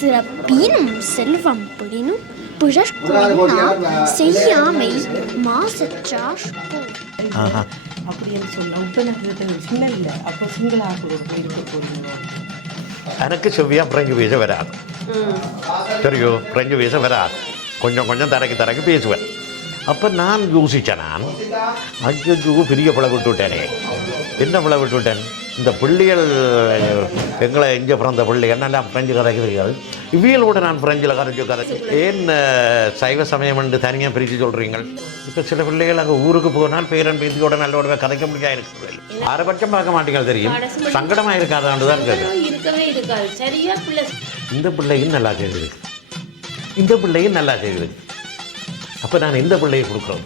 சிறப்பினும் செல்வம் பிடினும் பிழற்கொன்னா செய்யாமை மாசற்றார் அப்படின்னு சொல்லலாம். உப்பனத்தில் சின்ன இல்லை, அப்போ சிங்களாக இருக்க போகிறீங்க. எனக்கு செவ்வியாக பிரெஞ்சு பேச வராது. சரியோ, பிரெஞ்சு பேச வராது. கொஞ்சம் கொஞ்சம் தரக்கு பேசுவேன். அப்போ நான் யோசித்தேன், நான் ஐயோ பெரிய பிள்ளை விட்டு விட்டேனே. என்ன பிள்ளை விட்டு விட்டேன்? இந்த பிள்ளைகள் எங்களை இங்கே பிறந்த பிள்ளைகள் நல்லா பிரெஞ்சு கதைக்கிறீர்கள், இவியலோட நான் பிரெஞ்சில் கதை ஏன் சைவ சமயம் என்று தனியாக பிரித்து சொல்கிறீங்க? இப்போ சில பிள்ளைகள் அங்கே ஊருக்கு போனால் பேரன் பேத்தியோட நல்லோட கதைக்க முடியாது. இருக்கு ஆரபட்சம் பார்க்க மாட்டீங்க, தெரியும். சங்கடமாக இருக்காதான்னு தான் இருக்குது. இந்த பிள்ளையும் நல்லா செய்யுது, இந்த பிள்ளையும் நல்லா செய்யுது. அப்போ நான் இந்த பிள்ளையை கொடுக்குறோம்,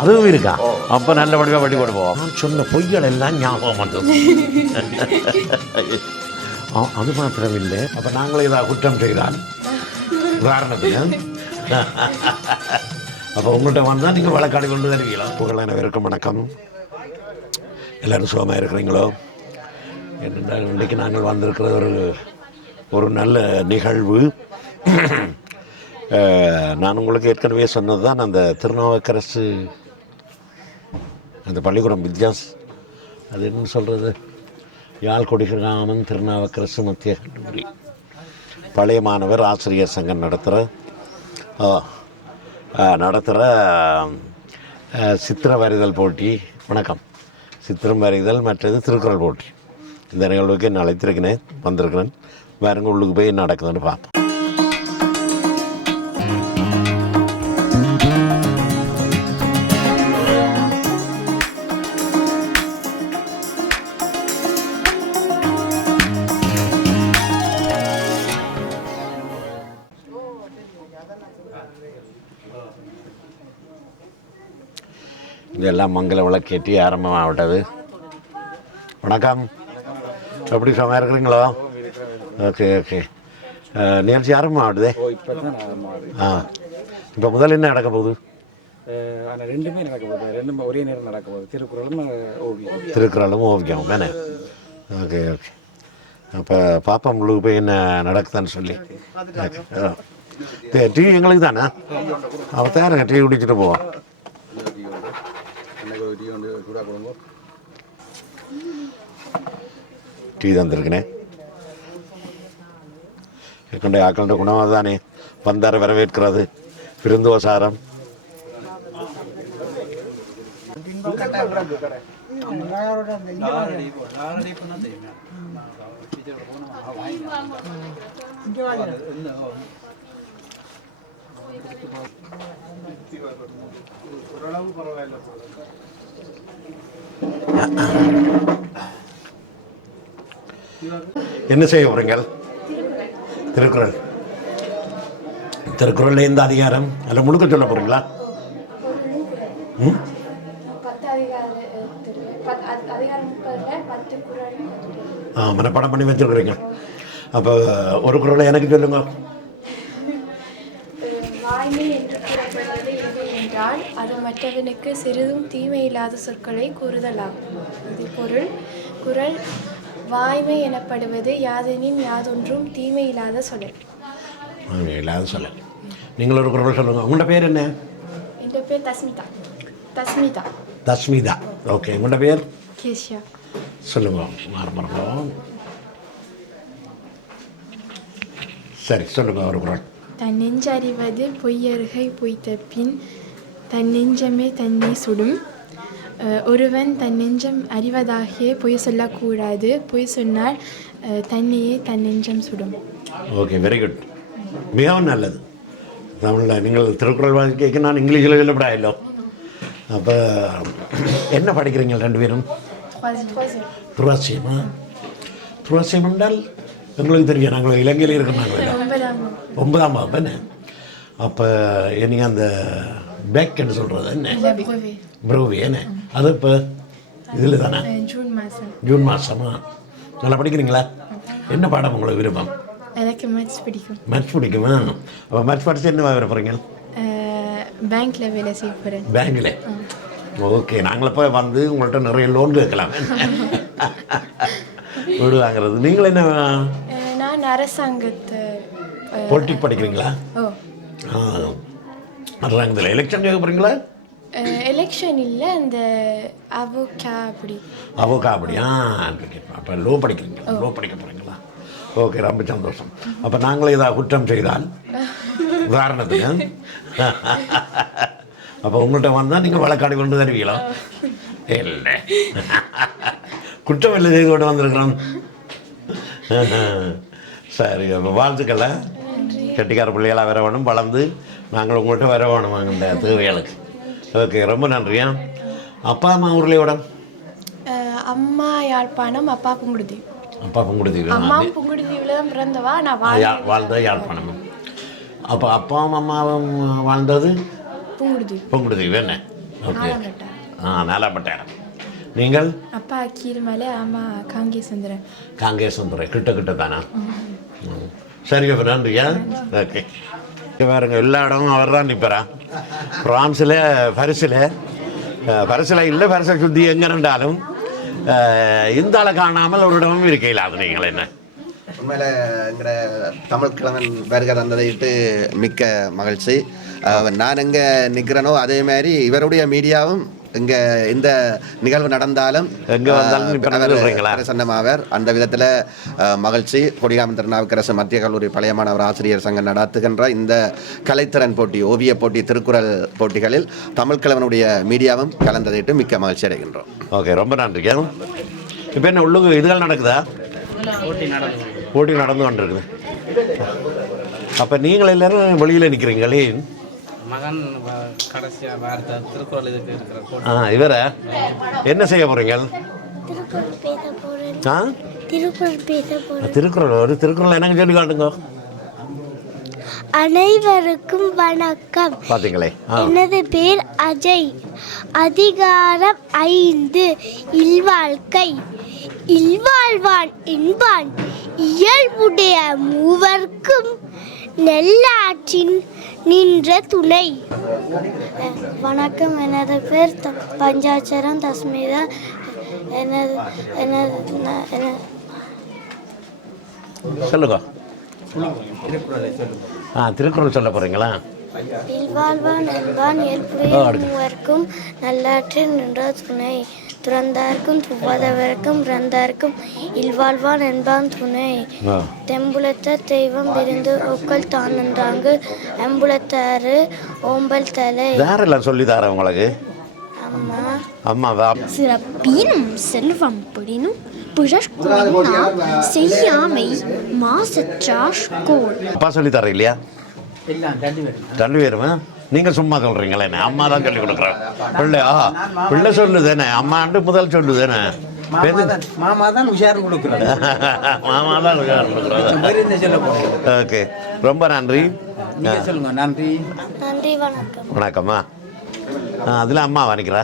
அதுவும் இருக்கா? அப்போ நல்ல வடிவாக வழி கொடுப்போம். நான் சொன்ன பொய்கள் எல்லாம் ஞாபகம் வந்தது. அது மாத்திரம் இல்லை, அப்போ நாங்களே ஏதாவது குற்றம் செய்தால் உதாரணத்துக்கு அப்போ உங்கள்கிட்ட வந்தால் நீங்கள் வழக்காடி கொண்டு தருவீங்களா? புகழ் அனைவருக்கும் வணக்கம். எல்லோரும் சுகமாக இருக்கிறீங்களோ? என்னென்றால் இன்றைக்கு நாங்கள் வந்திருக்கிற ஒரு நல்ல நிகழ்வு. நான் உங்களுக்கு ஏற்கனவே சொன்னது தான், அந்த திருநாவுக்கரசு அந்த பள்ளிக்கூடம் வித்யாஸ், அது என்ன சொல்கிறது, யாழ்குடி கிராமம் திருநாவுக்கரசு மத்திய கல்லூரி பழைய மாணவர் ஆசிரியர் சங்கம் நடத்துகிற சித்திர வரைதல் போட்டி. வணக்கம். சித்திரம் வரைதல், மற்றது திருக்குறள் போட்டி. இந்த நிகழ்வுக்கு என்ன அழைத்திருக்கிறேன், வந்திருக்கிறேன். வேறுங்க உள்ளுக்கு போய் என்ன நடக்குதுன்னு பார்ப்போம். இதெல்லாம் மங்கள விளக்கேற்றி ஆரம்பமாகவிட்டது. வணக்கம், எப்படி சும்மா இருக்கிறீங்களோ? Okay okay. நிகழ்ச்சி ஆரம்பமாகிடுதே. இப்போ முதல்ல என்ன நடக்க போகுது? ரெண்டுமே நடக்க போகுது, ரெண்டும் ஒரே நேரம் நடக்க போகுது. திருக்குறளும் ஓவியம் தானே? Okay okay. அப்போ பாப்பா முழுக்க போய் என்ன நடக்குதான்னு சொல்லி. டீ எங்களுக்கு தானே? அவள் தேருங்க, டீ குடிச்சிட்டு போவோம். டீ தந்துருக்கனே. கொண்ட ஆக்கள குணமாக தானே வந்தார வரவேற்கிறது விருந்தோசாரம். என்ன செய்ய போறீங்கள்? திருக்குறள். திருக்குறள் எந்த அதிகாரம் அல்ல முழுக்க சொல்ல போறீங்களா? மனப்பாடம் பண்ணி வச்சிருக்கிறீங்க. அப்போ ஒரு குறளை எனக்கு சொல்லுங்க. அது மற்றவனுக்கு சிறிதும் தீமை இல்லாத சொற்களை கூறுதலாகும். இது பொருள். குறள் வாய்மை எனப்படுவது யாதெனின் யாதொன்றும் தீமை இல்லாத சொல்லல். இல்லாத சொல்லல். நீங்கள் ஒரு குறள் சொல்லுங்க. உங்களோட பேர் என்ன? என் பேர் தஸ்மிதா. தஸ்மிதா. தஸ்மிதா. ஓகே. உங்களோட பேர்? கேஷ்யா. சொல்லுங்க. மறப்போம். சரி சொல்லுங்க ஒரு குறள். தன் நெஞ்சறிவது பொய்யருகை பொய்த்த பின் தன் நெஞ்சமே தன்னை சுடும். ஒருவன் தன் நெஞ்சம் அறிவதாகிய பொய் சொல்லக்கூடாது. பொய் சொன்னால் தன்னையே தன் நெஞ்சம் சுடும். Okay, very good. மிகவும் நல்லது. தமிழில் நீங்கள் திருக்குறள் வாழ்க்கைக்கு நான் இங்கிலீஷில் சொல்லப்படாயில்லோ. அப்போ என்ன படிக்கிறீங்க ரெண்டு பேரும்? துராசியமா? துராசியம் என்றால் எங்களுக்கு தெரியும், நாங்கள் இலங்கையில் இருக்கிறோம். 9ஆம் வகுப்பு என்ன? அப்போ இனி அந்த பேக்குன்னு சொல்கிறது என்ன? ப்ரூவி என்ன? அது இப்போ இதில் தானே? ஜூன் மாதமா? நல்லா படிக்கிறீங்களா? என்ன பாடம் உங்களுக்கு விருப்பம்? எனக்கு மேத்ஸ் பிடிக்கும். மேத்ஸ் பிடிக்குமா? அப்போ மேத்ஸ் படித்து என்ன வர போகிறீங்க? பேங்க்கில் வேலை செய்ய போகிறேன். பேங்கில்? ஓகே. நாங்கள் இப்போ வந்து உங்கள்கிட்ட நிறைய லோன் கேட்கலாம், வீடு வாங்குறது. நீங்கள் என்ன? நான் அரசாங்கத்தை பொலிட்டிக் படிக்கிறீங்களா? ஓ அரசாங்கத்தில் எலெக்ஷன் கேட்க போகிறீங்களா? எலெக்ஷன் இல்லை அந்த அவோக்கா அப்படியா? அப்போ லோ படிக்கிறீங்களா? லோ படிக்க போகிறீங்களா? ஓகே, ரொம்ப சந்தோஷம். அப்போ நாங்களே ஏதாவது குற்றம் செய்தால் உதாரணத்துக்கு அப்போ உங்கள்கிட்ட வந்தால் நீங்கள் வழக்காடி கொண்டு தருவீங்களா? இல்லை, குற்றம் இல்லை செய்து கொண்டு வந்திருக்கிறோம். சரி, அப்போ வாழ்த்துக்களை கெட்டிக்கார பிள்ளைகளாக வர வேணும், வளர்ந்து நாங்கள் உங்கள்கிட்ட வர வேணும் இந்த தேவைகளுக்கு. ஓகே, ரொம்ப நன்றியா. அப்பா அம்மா ஊரில் விடம்? அம்மா யாழ்ப்பாணம், அப்பா புங்குடுதீவு. அப்பா புங்குடுதீவு. அம்மா புங்குடுதீவில் தான் பிறந்தவா, நான் வாழ்ந்தது யாழ்ப்பாணம். அப்போ அப்பாவும் அம்மாவும் வாழ்ந்தது புங்குடுதீவு என்ன? ஓகே, நாலாம்பட்டாயிரம். நீங்கள்? அப்பா கீழ்மலை, அம்மா காங்கேசந்திரன். காங்கேசந்திரன் கிட்ட தானா? சரி, அப்போ நன்றியா. ஓகே, பாருங்க, எல்லா இடமும் அவர் தான் நிற்கிறா. ஃப்ரான்ஸில் பரிசில் இல்லை, பரிசை சுற்றி எங்கே இருந்தாலும் இந்தால காணாமல் ஒரு இடமும் இருக்கையில். அது நீங்கள் என்ன உண்மையில் எங்களோட தமிழ் கிழவன் வருகை தந்ததையிட்டு மிக்க மகிழ்ச்சி. நான் எங்கே நிற்கிறேனோ அதே மாதிரி இவருடைய மீடியாவும் இங்கே இந்த நிகழ்வு நடந்தாலும் சொன்னமாவர். அந்த விதத்தில் மகிழ்ச்சி. கொடிகாமன் திருநாவுக்கரசு மத்திய கல்லூரி பழைய மாணவர் ஆசிரியர் சங்கம் நடத்துகின்ற இந்த கலைத்திறன் போட்டி, ஓவிய போட்டி, திருக்குறள் போட்டிகளில் தமிழ் கிழவனுடைய மீடியாவும் கலந்ததையிட்டு மிக்க மகிழ்ச்சி அடைகின்றோம். ஓகே, ரொம்ப நன்றி. இப்போ என்ன உள்ளுக்கு இதுகள் நடக்குதா? போட்டி நடந்து கொண்டிருக்குது. அப்போ நீங்கள் எல்லாரும் வெளியில் நிற்கிறீங்களே? மகன் கடைசியாக வார்த்தை திருக்குறள் இதுக்கு இருக்கிற இவரை என்ன செய்ய போகிறீங்க? திருக்குறள் ஒரு திருக்குறள் எனக்கு சொல்லி காட்டுங்க. அனைவருக்கும் வணக்கம். பார்த்தீங்களே, எனது பேர் அஜய். அதிகாரம் 5, இல்வாழ்க்கை. இல்வாழ்வான் என்பான் இயல்புடைய மூவர்க்கும் நெல்லாற்றின் நின்ற துணை. வணக்கம், எனது பேர் பஞ்சாட்சரம் தஸ்மிதா. சொல்லுங்க. திருக்குறள் சொல்ல போறீங்களா? இல்வாழ்வான் என்பான் இயல்புடைய மூவர்க்கும் நல்லாற்றின் நின்ற துணை. துறந்தார்க்கும் துவாதவர்க்கும் பிறந்தார்க்கும் இல்வாழ்வான் என்பான் துணை. தெம்புலத்த தெய்வம் விருந்து ஒக்கல் தான் நின்றாங்கு அம்புலத்தாறு ஓம்பல் தலை. யாரெல்லாம் சொல்லி தர உங்களுக்கு? அம்மா. அம்மாவா? சிறப்பினும் செல்வம் பிடினும் புழற்கொடினா செய்யாமை மாசற்றார் கோள். அப்பா சொல்லி தர இல்லையா? ரெண்டு பேருமா? நீங்க சும்மா சொல்றீங்களே, அம்மா தான் சொல்லி கொடுக்குறேன். பிள்ளையா பிள்ளை சொல்லுதானே, அம்மாண்டு முதல் சொல்லுதானே. மாமா தான் உஷார் கொடுக்குறேன். மாமா தான் உஷார் கொடுக்குறேன். ஓகே, ரொம்ப நன்றி. சொல்லுங்க. நன்றி. நன்றி, வணக்கம். வணக்கம்மா. அதில் அம்மா நிற்கிறா?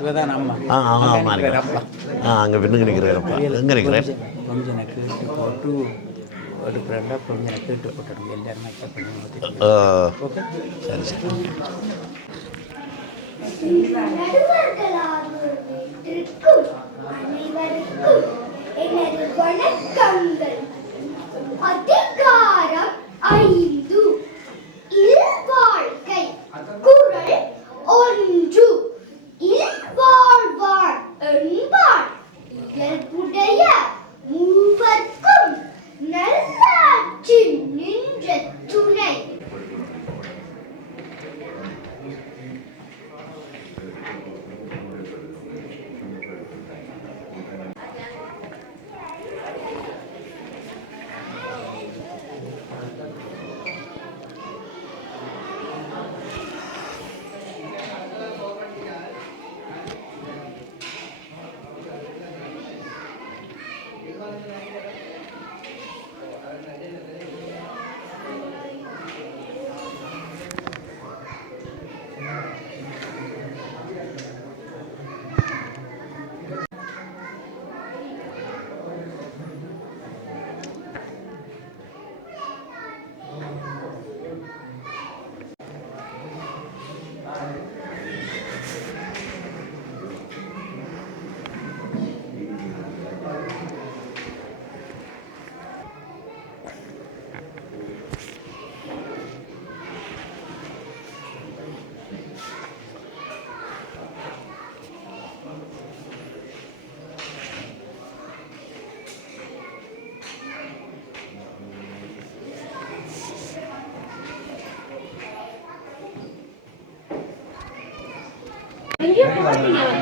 அம்மா நிற்கிறேன். அங்கே பின்னுக்கு நிற்கிறேன்ப்பா. எங்கே நிற்கிறேன்? சரி சரி. அதிகாரம் 5, இல்வாழ்க்கை. குறள் 1. இல்வாழ்வான் என்பான் இயல்புடைய மூவர்க்கும் நல்லாற்றின் நின்ற துணை.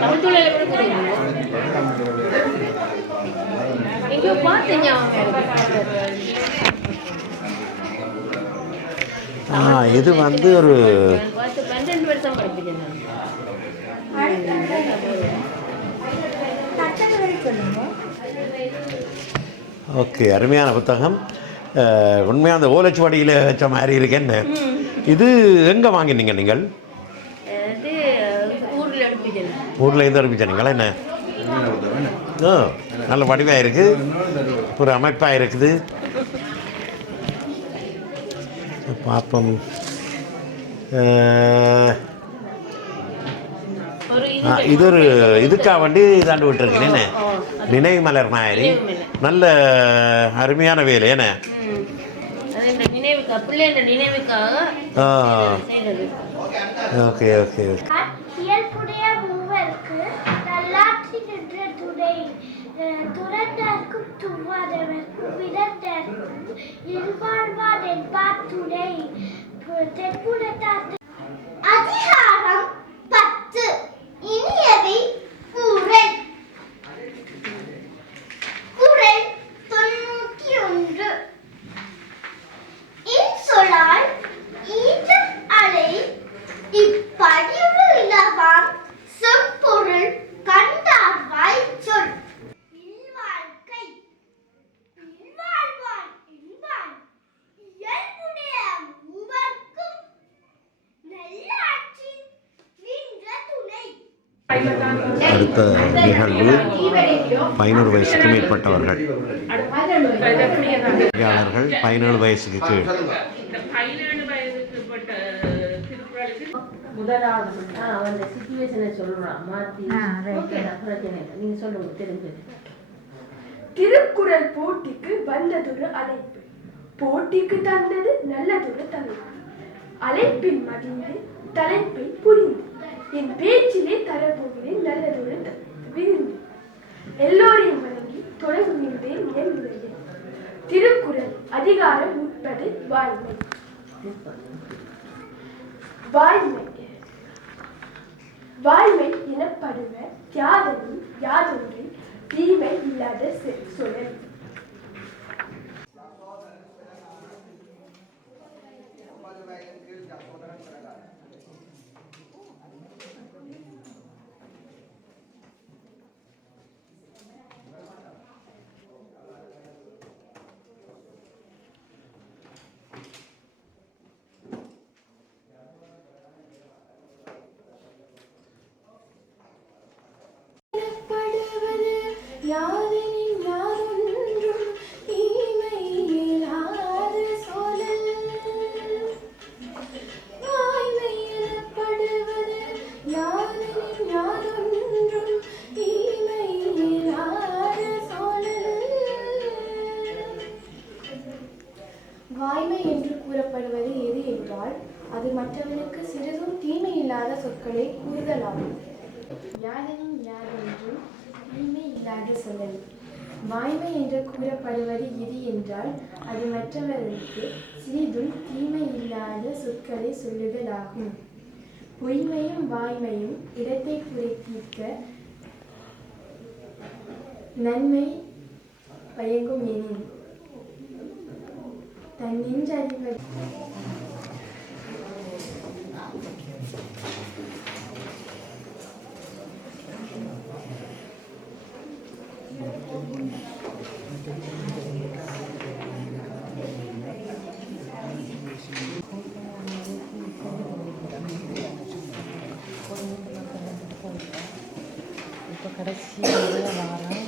தமிழ் தொழில கூட போறீங்க எங்கேயோ பார்த்தீங்க இது வந்து ஒரு 12 வருஷம் படிப்பிச்சேன் ஓகே, அருமையான புத்தகம். உண்மையாக அந்த ஓலைச்சுவடியில் வச்ச மாதிரி இருக்கு. என்ன இது எங்கே வாங்கினீங்க நீங்கள்? ஊரில் இருந்து அனுப்பிச்சீங்களா? என்ன நல்ல வடிவாக இருக்குது, ஒரு அமைப்பாக இருக்குது. பார்ப்போம். இது ஒரு இதுக்காக வண்டி தாண்டு விட்டுருக்கேன். நினைவு மலர் மாதிரி நல்ல அருமையான வேலை. என்ன ஓகே ஓகே ஓகே. இயல்புடைய மூவருக்கு நல்லாட்சி நின்ற துணை துறந்தர்க்கும் துவாதவர்க்கும் விடத்தர்க்கும் இருவாழ்வான் என்பார் துணை தென்புலத்தார். அதிகாரம் 10. இனியவை குறள். குறள் 91. இன்சொலால் ஈற்றும் அலை இப்படிவு இலவாம் செம்பொருள் கண்டார்வாய் சொல். இல்வாழ்க்கை இல்வாழ்வான் என்பான் இயல்புடைய மூவர்க்கும் நல்லாட்சி நின்ற துணை. அடுத்த நிகழ்வு 15 வயசுக்கு மேற்பட்டவர்கள், 17 வயசுக்கு கீழ். முதலாவது அவன் சிச்சுவேஷனை சொல்றான் மாத்தி. நீங்க சொல்லுங்க தெரிஞ்சது. திருக்குறள் போட்டிக்கு வந்ததொரு அழைப்பு, போட்டிக்கு தந்தது நல்லதொரு தலைப்பு. அழைப்பின் மகிழ்ந்து தலைப்பை புரிந்து என் பேச்சிலே தரப்போகிறேன் நல்லதொரு விருந்து. எல்லோரையும் வணங்கி தொடங்குகின்றேன் என் உரையை. திருக்குறள் அதிகாரம் 30. வாய்மை. வாய்மை வாய்மை எனப்படுவ யாதனும் யாதொன்றில் தீமை இல்லாத சொல். வாய்மை என்று கூறப்படுவது எது என்றால் அது மற்றவனுக்கு சிறிதும் தீமை இல்லாத சொற்களை கூறுதலாகும். யாதெனின் யாதொன்றும் தீமை இல்லாத சொல்லல். வாய்மை என்று கூறப்படுவது எது என்றால் அது மற்றவர்களுக்கு சிறிதும் தீமை இல்லாத சொற்களை சொல்லுதலாகும். பொய்மையும் வாய்மையும் இடத்தை குறைத்தீர்க்க நன்மை பயங்கும் எனின் தன் நெஞ்சறிவது. இப்போ கடைசி வாரம்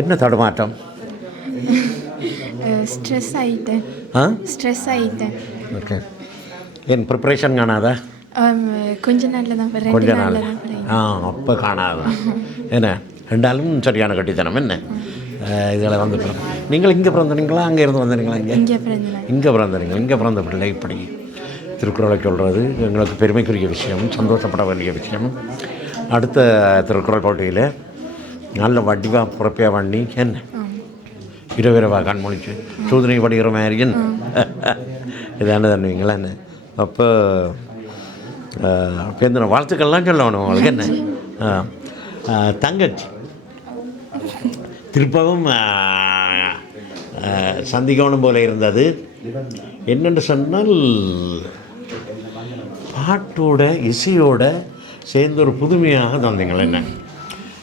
என்ன தடுமாற்றம்? ஸ்ட்ரெஸ் ஆகிட்டேன். ஸ்ட்ரெஸ் ஆகிட்டேன். ஓகே. என் ப்ரிப்ரேஷன் காணாதா? கொஞ்ச நாளில் தான் கொஞ்ச நாள். அப்போ காணாதான் என்ன 2 நாளும் சரியான கட்டித்தனம் என்ன இதில் வந்து நீங்கள் இங்கே பிறந்தனீங்களா அங்கே இருந்து வந்தீங்களா? இங்கே பிறந்தனீங்களா? இங்கே பிறந்த பிள்ளை இப்படி திருக்குறளை சொல்கிறது எங்களுக்கு பெருமைக்குரிய விஷயம், சந்தோஷப்பட வேண்டிய விஷயம். அடுத்த திருக்குறள் போட்டியில் நல்ல வடிவாக பிறப்பியாக பண்ணி என்ன இரவிரவா கண்மொழிச்சு சோதனை படிக்கிற மாதிரியும் இதான தண்ணுவீங்களா என்ன? அப்போ பேருந்தின வாழ்த்துக்கள்லாம் சொல்லணும் உங்களுக்கு என்ன. தங்கச்சி திருப்பவும் சந்திக்கணும் போல இருந்தது. என்னென்று சொன்னால் பாட்டோட இசையோட சேர்ந்து ஒரு புதுமையாக தந்தீங்கள் என்ன.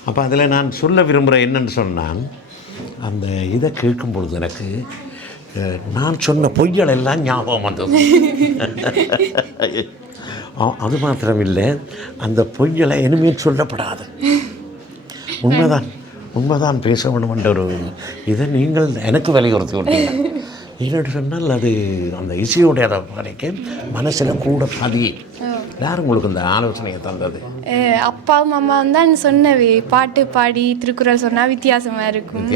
அப்போ அதில் நான் சொல்ல விரும்புகிறேன் என்னென்னு சொன்னால், அந்த இதை கேட்கும் பொழுது எனக்கு நான் சொன்ன பொய்கள் எல்லாம் ஞாபகம் வந்தது. அது மாத்திரமில்லை, அந்த பொய்களை இனிமேல் சொல்லப்படாது, உண்மைதான் பேச வேணும் என்ற ஒரு இதை நீங்கள் எனக்கு வலியுறுத்தி விட்டீங்க. என்னென்னு சொன்னால் அது அந்த இசையோடைய அதை வரைக்க மனசில் கூட பதியே. யார் உங்களுக்கு இந்த ஆலோசனையை தந்தது? அப்பாவும் அம்மாவும் தான் சொன்னவே, பாட்டு பாடி திருக்குறள் சொன்னால் வித்தியாசமாக இருக்கும்.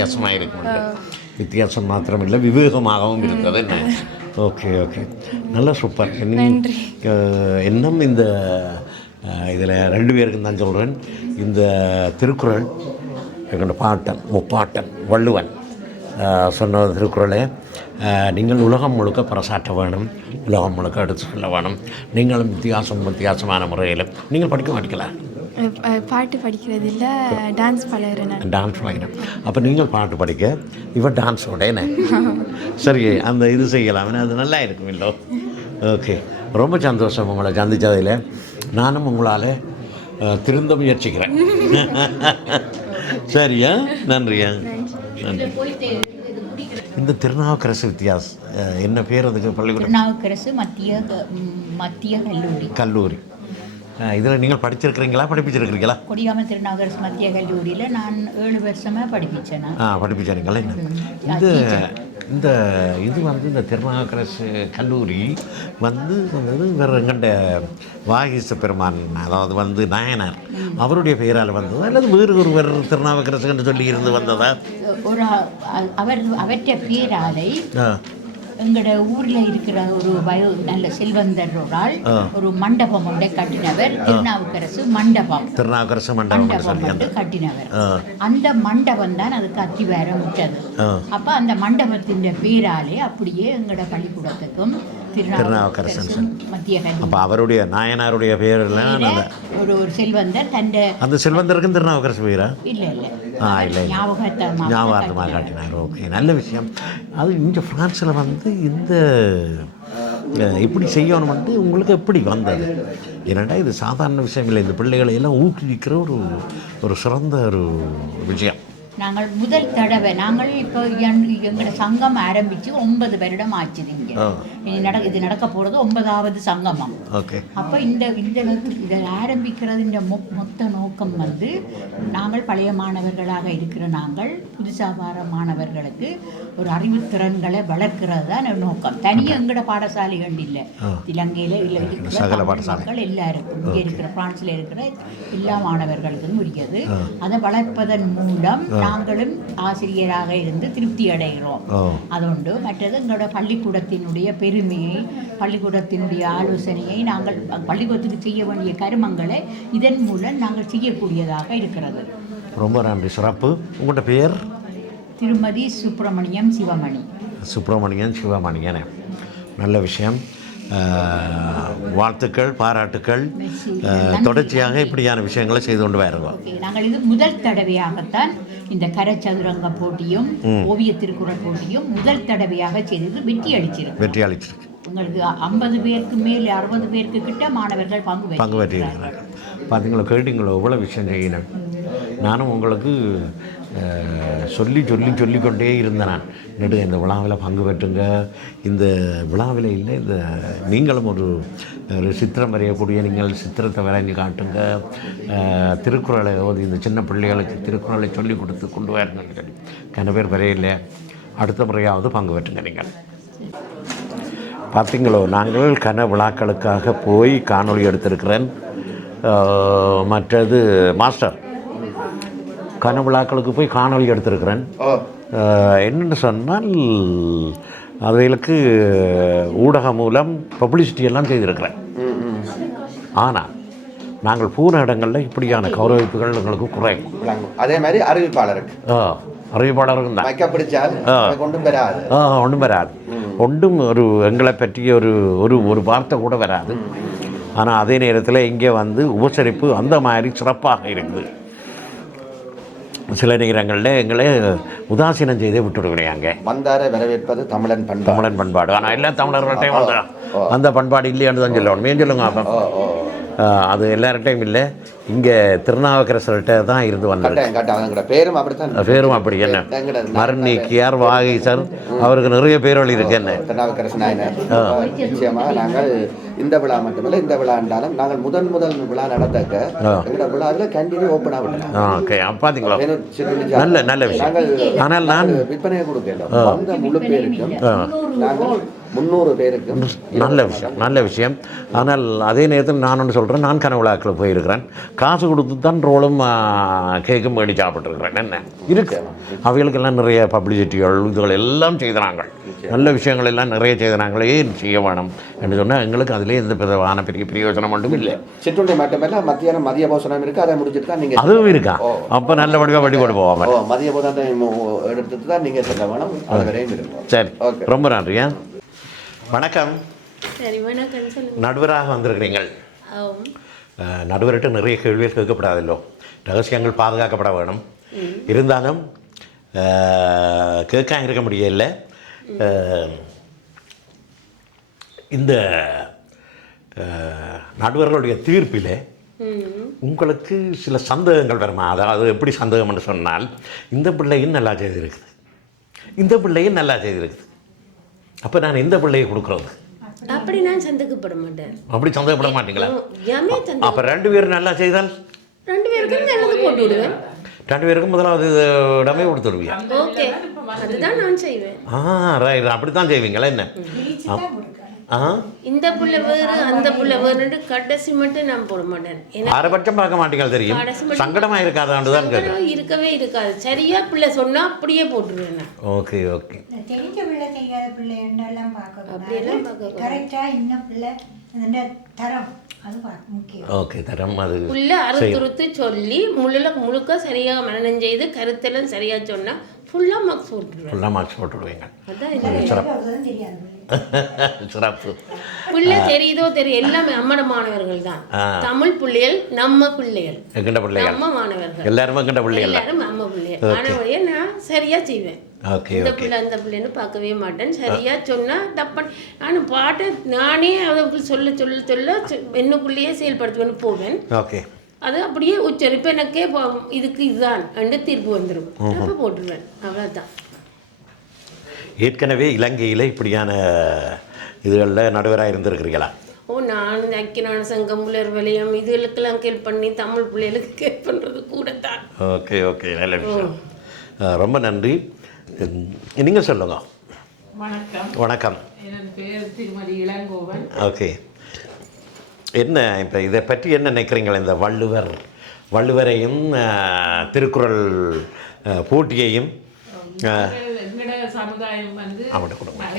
வித்தியாசம் மாத்திரமில்லை, விவேகமாகவும் இருந்தது என்ன. ஓகே நல்லா சூப்பர். இன்னும் இந்த இதில் 2 பேருக்கும் தான் சொல்கிறேன். இந்த திருக்குறள் எங்களோட பாட்டன் முப்பாட்டன் வள்ளுவன் சொன்ன திருக்குறளை நீங்கள் உலகம் முழுக்க பறைசாற்ற வேணும், உலகம் முழுக்க எடுத்து சொல்ல வேணும். நீங்களும் வித்தியாசமான முறையில் நீங்கள் படிக்க மாட்டீங்களா? பாட்டு படிக்கிறது இல்லை, டான்ஸ் பழகிறேன். அப்போ நீங்கள் பாட்டு படிக்க இவன் டான்ஸோட என்ன சரி அந்த இது செய்யலாம், அது நல்லா இருக்கும் இல்லை? ஓகே, ரொம்ப சந்தோஷம் உங்களை சந்தித்ததில். நானும் உங்களால் திருந்த முயற்சிக்கிறேன். சரியா? நன்றியா? நன்றி. இந்த திருநாவுக்கரசு வித்தியாஸ் என்ன பேர் அதுக்கு? பள்ளிக்கூடம் திருநாவுக்கரசு மத்திய கல்லூரி. இதில் நீங்கள் படிச்சிருக்கிறீங்களா, படிப்பிச்சிருக்கிறீங்களா? கொடிகாமல் திருநாவுக்கரசு மத்திய கல்லூரியில் நான் 7 வருஷமாக படிப்பிச்சேன். படிப்பிச்சாருங்களா? இந்த இது வந்து இந்த திருநாவுக்கரசு கல்லூரி வந்து வேறு எங்கண்ட வாகீச பெருமான், அதாவது வந்து நாயனார் அவருடைய பெயரால் வந்ததா அல்லது வேறு ஒருவர் திருநாவுக்கரசு என்று சொல்லி இருந்து வந்ததா? அவற்றை பேராலை எங்களோட ஊரில் இருக்கிற ஒரு நல்ல செல்வந்தர் ஒரு மண்டபம் ஒன்றை கட்டினவர். திருநாவுக்கரசு மண்டபம் கட்டினவர். அந்த மண்டபம் தான் அதுக்கு அத்திவாரம் விட்டது. அப்போ அந்த மண்டபத்தின் பேராலே அப்படியே எங்களோட பள்ளிக்கூடத்துக்கும் திருநாவுக்கரசு மத்திய கல்லூரி. அவருடைய நாயனாருடைய பேர் ஒரு செல்வந்தர் அந்த செல்வந்தருக்கும் திருநாவுக்கரசு பேரா? இல்லை ஞாபகமாக காட்டினார். ஓகே, நல்ல விஷயம். அது இங்கே ஃப்ரான்ஸில் வந்து இந்த இப்படி செய்யணும்ட்டு உங்களுக்கு எப்படி வந்தது? ஏன்னாடா இது சாதாரண விஷயம் இல்லை, இந்த பிள்ளைகளை எல்லாம் ஊக்குவிக்கிற ஒரு சிறந்த ஒரு விஷயம். நாங்கள் முதல் தடவை இப்போ எங்களோட சங்கம் ஆரம்பித்து 9 வருடம் ஆச்சு. இது நடக்க போகிறது 9வது சங்கமம். அப்போ இதை ஆரம்பிக்கிறது இந்த மொத்த நோக்கம் வந்து நாங்கள் பழைய மாணவர்களாக இருக்கிற நாங்கள் புதுசாக வர மாணவர்களுக்கு ஒரு அறிவுத்திறன்களை வளர்க்கிறது தான் நோக்கம். தனியாக எங்களோட பாடசாலைகள் இல்லை, இலங்கையில் இல்லை இருக்கிற மக்கள் எல்லாருக்கும், இங்கே இருக்கிற பிரான்ஸில் இருக்கிற எல்லா மாணவர்களுக்கும் உரியது. அதை வளர்ப்பதன் மூலம் நாங்களும் ஆசிரியராக இருந்து திருப்தி அடைகிறோம். அதோண்டு மற்றது எங்களோட பள்ளிக்கூடத்தினுடைய பெருமையை, பள்ளிக்கூடத்தினுடைய ஆலோசனையை, நாங்கள் பள்ளிக்கூடத்துக்கு செய்ய வேண்டிய கருமங்களை இதன் மூலம் நாங்கள் செய்யக்கூடியதாக இருக்கிறது. ரொம்ப நன்றி, சிறப்பு. உங்களோட பெயர்? திருமதி சுப்பிரமணியம் சிவமணி. சிவமணியன், நல்ல விஷயம். வாழ்த்துக்கள், பாராட்டுக்கள். தொடர்ச்சியாக இப்படியான விஷயங்களை செய்து கொண்டு வருவோம். நாங்கள் இது முதல் தடவையாகத்தான் இந்த கரச்சதுரங்க போட்டியும் ஓவிய திருக்குறள் போட்டியும் முதல் தடவையாக செய்தது. வெற்றி அளிச்சிருக்கு. உங்களுக்கு 50 பேருக்கு மேலே 60 பேருக்கு கிட்ட மாணவர்கள் பங்கு பெற்றிருக்கிறார்கள். பார்த்தீங்களா, கேட்டீங்களோ எவ்வளோ விஷயம் செய்யணும். நானும் உங்களுக்கு சொல்லிக்கொண்டே இருந்தேன் நான். நெடு இந்த விழாவில் பங்கு பெற்றுங்க, இந்த விழாவில் இல்லை, இந்த நீங்களும் ஒரு சித்திரம் வரையக்கூடிய நீங்கள் சித்திரத்தை வரைஞ்சி காட்டுங்க, திருக்குறளை இந்த சின்ன பிள்ளைகளுக்கு திருக்குறளை சொல்லிக் கொடுத்து கொண்டு வரணும்னு சொல்லி கன பேர் வரையில்லை. அடுத்த முறையாவது பங்கு பெற்றுங்க. நீங்கள் பார்த்தீங்களோ, நாங்கள் கன விழாக்களுக்காக போய் காணொளி எடுத்திருக்கிறேன். மற்றது மாஸ்டர் கன விழாக்களுக்கு போய் காணொளி எடுத்திருக்கிறேன். என்னென்னு சொன்னால் அவைகளுக்கு ஊடகம் மூலம் பப்ளிசிட்டி எல்லாம் செய்திருக்கிறேன். ஆனால் நாங்கள் போன இடங்களில் இப்படியான கௌரவிப்புகள் எங்களுக்கு குறையும். அதே மாதிரி அறிவிப்பாளருக்கும் தான் ஒன்றும் வராது. ஒன்றும் ஒரு எங்களை பற்றிய ஒரு வார்த்தை கூட வராது. ஆனால் அதே நேரத்தில் இங்கே வந்து உபசரிப்பு அந்த மாதிரி சிறப்பாக இருக்குது. சில நேரங்களில் எங்களை உதாசீனம் செய்தே விட்டுவிடுவாங்க. வந்தாரை வரவேற்பது தமிழன் பண்பாடு. ஆனால் எல்லா தமிழர்கள்ட்டையும் அந்த பண்பாடு இல்லையான்னு தான் சொல்லணும். ஏன் சொல்லுங்க அப்போ? அது எல்லார்ட்டையும் இல்லை. இங்கே திருநாவுக்கரசர்கிட்ட தான் இருந்து வந்தது. பேரும் அப்படி என்ன மரணி கியார் வாகீசர் அவருக்கு நிறைய பேர்கள் இருக்கு. என்ன திருநாவுக்கரசு நாயனர் நிச்சயமாக நாங்கள் இந்த விழா மட்டுமில்லை, இந்த விழா என்றாலும் நாங்கள் முதல் விழா நடந்தக்க எங்களோட விழாவில் கண்டினியூ ஓப்பன் ஆகலாம். பார்த்தீங்களா, நல்ல விஷயம். ஆனால் நான் விற்பனையை கொடுக்கல, அந்த முழு பேருக்கும் நாங்கள் 300 பேருக்கு நல்ல விஷயம். ஆனால் அதே நேரத்தில் நான் ஒன்று சொல்கிறேன், நான் கனவுலாக்கில் போயிருக்கிறேன். காசு கொடுத்து தான் ரோலும் கேக்கும் பண்ணி சாப்பிட்ருக்குறேன். என்ன இருக்கு, அவைகளுக்கெல்லாம் நிறைய பப்ளிசிட்டிகள் இதுகள் எல்லாம் செய்தாங்க. நல்ல விஷயங்கள் எல்லாம் நிறைய செய்தாங்களே செய்ய வேணும் என்று சொன்னால் எங்களுக்கு அதிலே எந்த விதமான பெரிய பிரயோஜனம் மட்டும் இல்லை. சிற்றுண்டி மட்டுமில்லை, மத்தியானம் மதிய போசனம் இருக்குது, அதை முடிச்சுட்டு தான் நீங்கள் அதுவும் இருக்கா. அப்போ நல்ல வடிவாக வழிபாடு போவாங்க. மதிய போசனத்தை எடுத்துட்டு தான் நீங்கள் செல்ல வேணும். அது வரையும் இருக்கும். சரி, ரொம்ப நன்றியா. வணக்கம். சரி, வணக்கம். சொல்லுங்கள். நடுவராக வந்திருக்கிறீங்கள். நடுவர்கிட்ட நிறைய கேள்விகள் கேட்கப்படாதല്ലോ, ரகசியங்கள் பாதுகாக்கப்பட வேணும். இருந்தாலும் கேட்க இருக்க முடியல. இந்த நடுவர்களுடைய தீர்ப்பில் உங்களுக்கு சில சந்தேகங்கள் வருமா? அதாவது எப்படி சந்தேகம் என்று சொன்னால், இந்த பிள்ளையும் நல்லா செய்திருக்குது, இந்த பிள்ளையும் நல்லா செய்திருக்குது, அப்போ நான் இந்த பிள்ளையை கொடுக்குறது அப்படி நான் சந்தேகப்பட மாட்டேன். அப்படி சந்தேகப்பட மாட்டீங்களா? அப்போ 2 பேரும் நல்லா செய்தால் 2 பேருக்கும் நல்லது போட்டு விடுவேன். 2 பேருக்கும் முதலாவது இடமே கொடுத்து விடுவீங்க. ஓகே, அதுதான் நான் செய்வேன். ரைட், அப்படி தான் செய்வீங்களா? என்ன இந்த புள்ள வேறு அந்த புள்ள வேறு கடைசி மட்டும் நான் போட மாட்டேன். பாரபட்சம் பார்க்க மாட்டீங்க. தெரியும், சங்கடமாக இருக்காதான்னு தான் கேட்குறேன். இருக்கவே இருக்காது. சரியா பிள்ளை சொன்னால் அப்படியே போட்டுருவேன். ஓகே. தெரிஞ்ச பிள்ளை செய்யாத பிள்ளை என்னெல்லாம் அப்படியெல்லாம் பார்க்கணும். கரெக்டாக இன்னும் பிள்ளை தரம் அது முக்கியம். ஓகே, தரம். அது புள்ள அறுத்துறுத்து சொல்லி முழுக்க சரியாக மனநம் செய்து கருத்தெல்லாம் சரியாக சொன்னால் ஃபுல்லாக மார்க்ஸ் போட்டுடுவீங்க. சிறப்பு. பிள்ளை தெரியுதோ தெரியும், எல்லாமே அம்மட மாணவர்கள் தான். தமிழ் பிள்ளைகள் நம்ம பிள்ளைகள், நம்ம மாணவர்கள் எல்லாரும் எல்லாரும் நம்ம பிள்ளைகள். மாணவரையே நான் சரியா செய்வேன். இந்த பிள்ளை அந்த பிள்ளைன்னு பார்க்கவே மாட்டேன். சரியா சொன்னா தப்பன் நான் பாட்டை நானே அவங்களுக்கு சொல்ல சொல்ல சொல்ல என்னக்குள்ளேயே செயல்படுத்துவேன்னு போவேன். அது அப்படியே உச்சரிப்பு எனக்கே இதுக்கு இதுதான் என்று தீர்ப்பு வந்துடும். அப்போ போட்டுருவேன். அவ்வளோதான். ஏற்கனவே இலங்கையில் இப்படியான இதுகளில் நடுவராக இருந்திருக்கிறீங்களா? நான் ஐக்கியநாடு சங்கம், புலர் வலயம் இதுகளுக்கெல்லாம் கேள் பண்ணி தமிழ் பிள்ளைகளுக்கு கேள் பண்ணுறது கூட தான். ஓகே, நல்ல விஷயம். ரொம்ப நன்றி. நீங்கள் சொல்லுங்க. வணக்கம். என் பேர் திருமதி இளங்கோவன். ஓகே, என்ன இப்போ இதை பற்றி என்ன நினைக்கிறீங்களா? இந்த வள்ளுவரையும் திருக்குறள் போட்டியையும் எங்களோட சமுதாயம் வந்து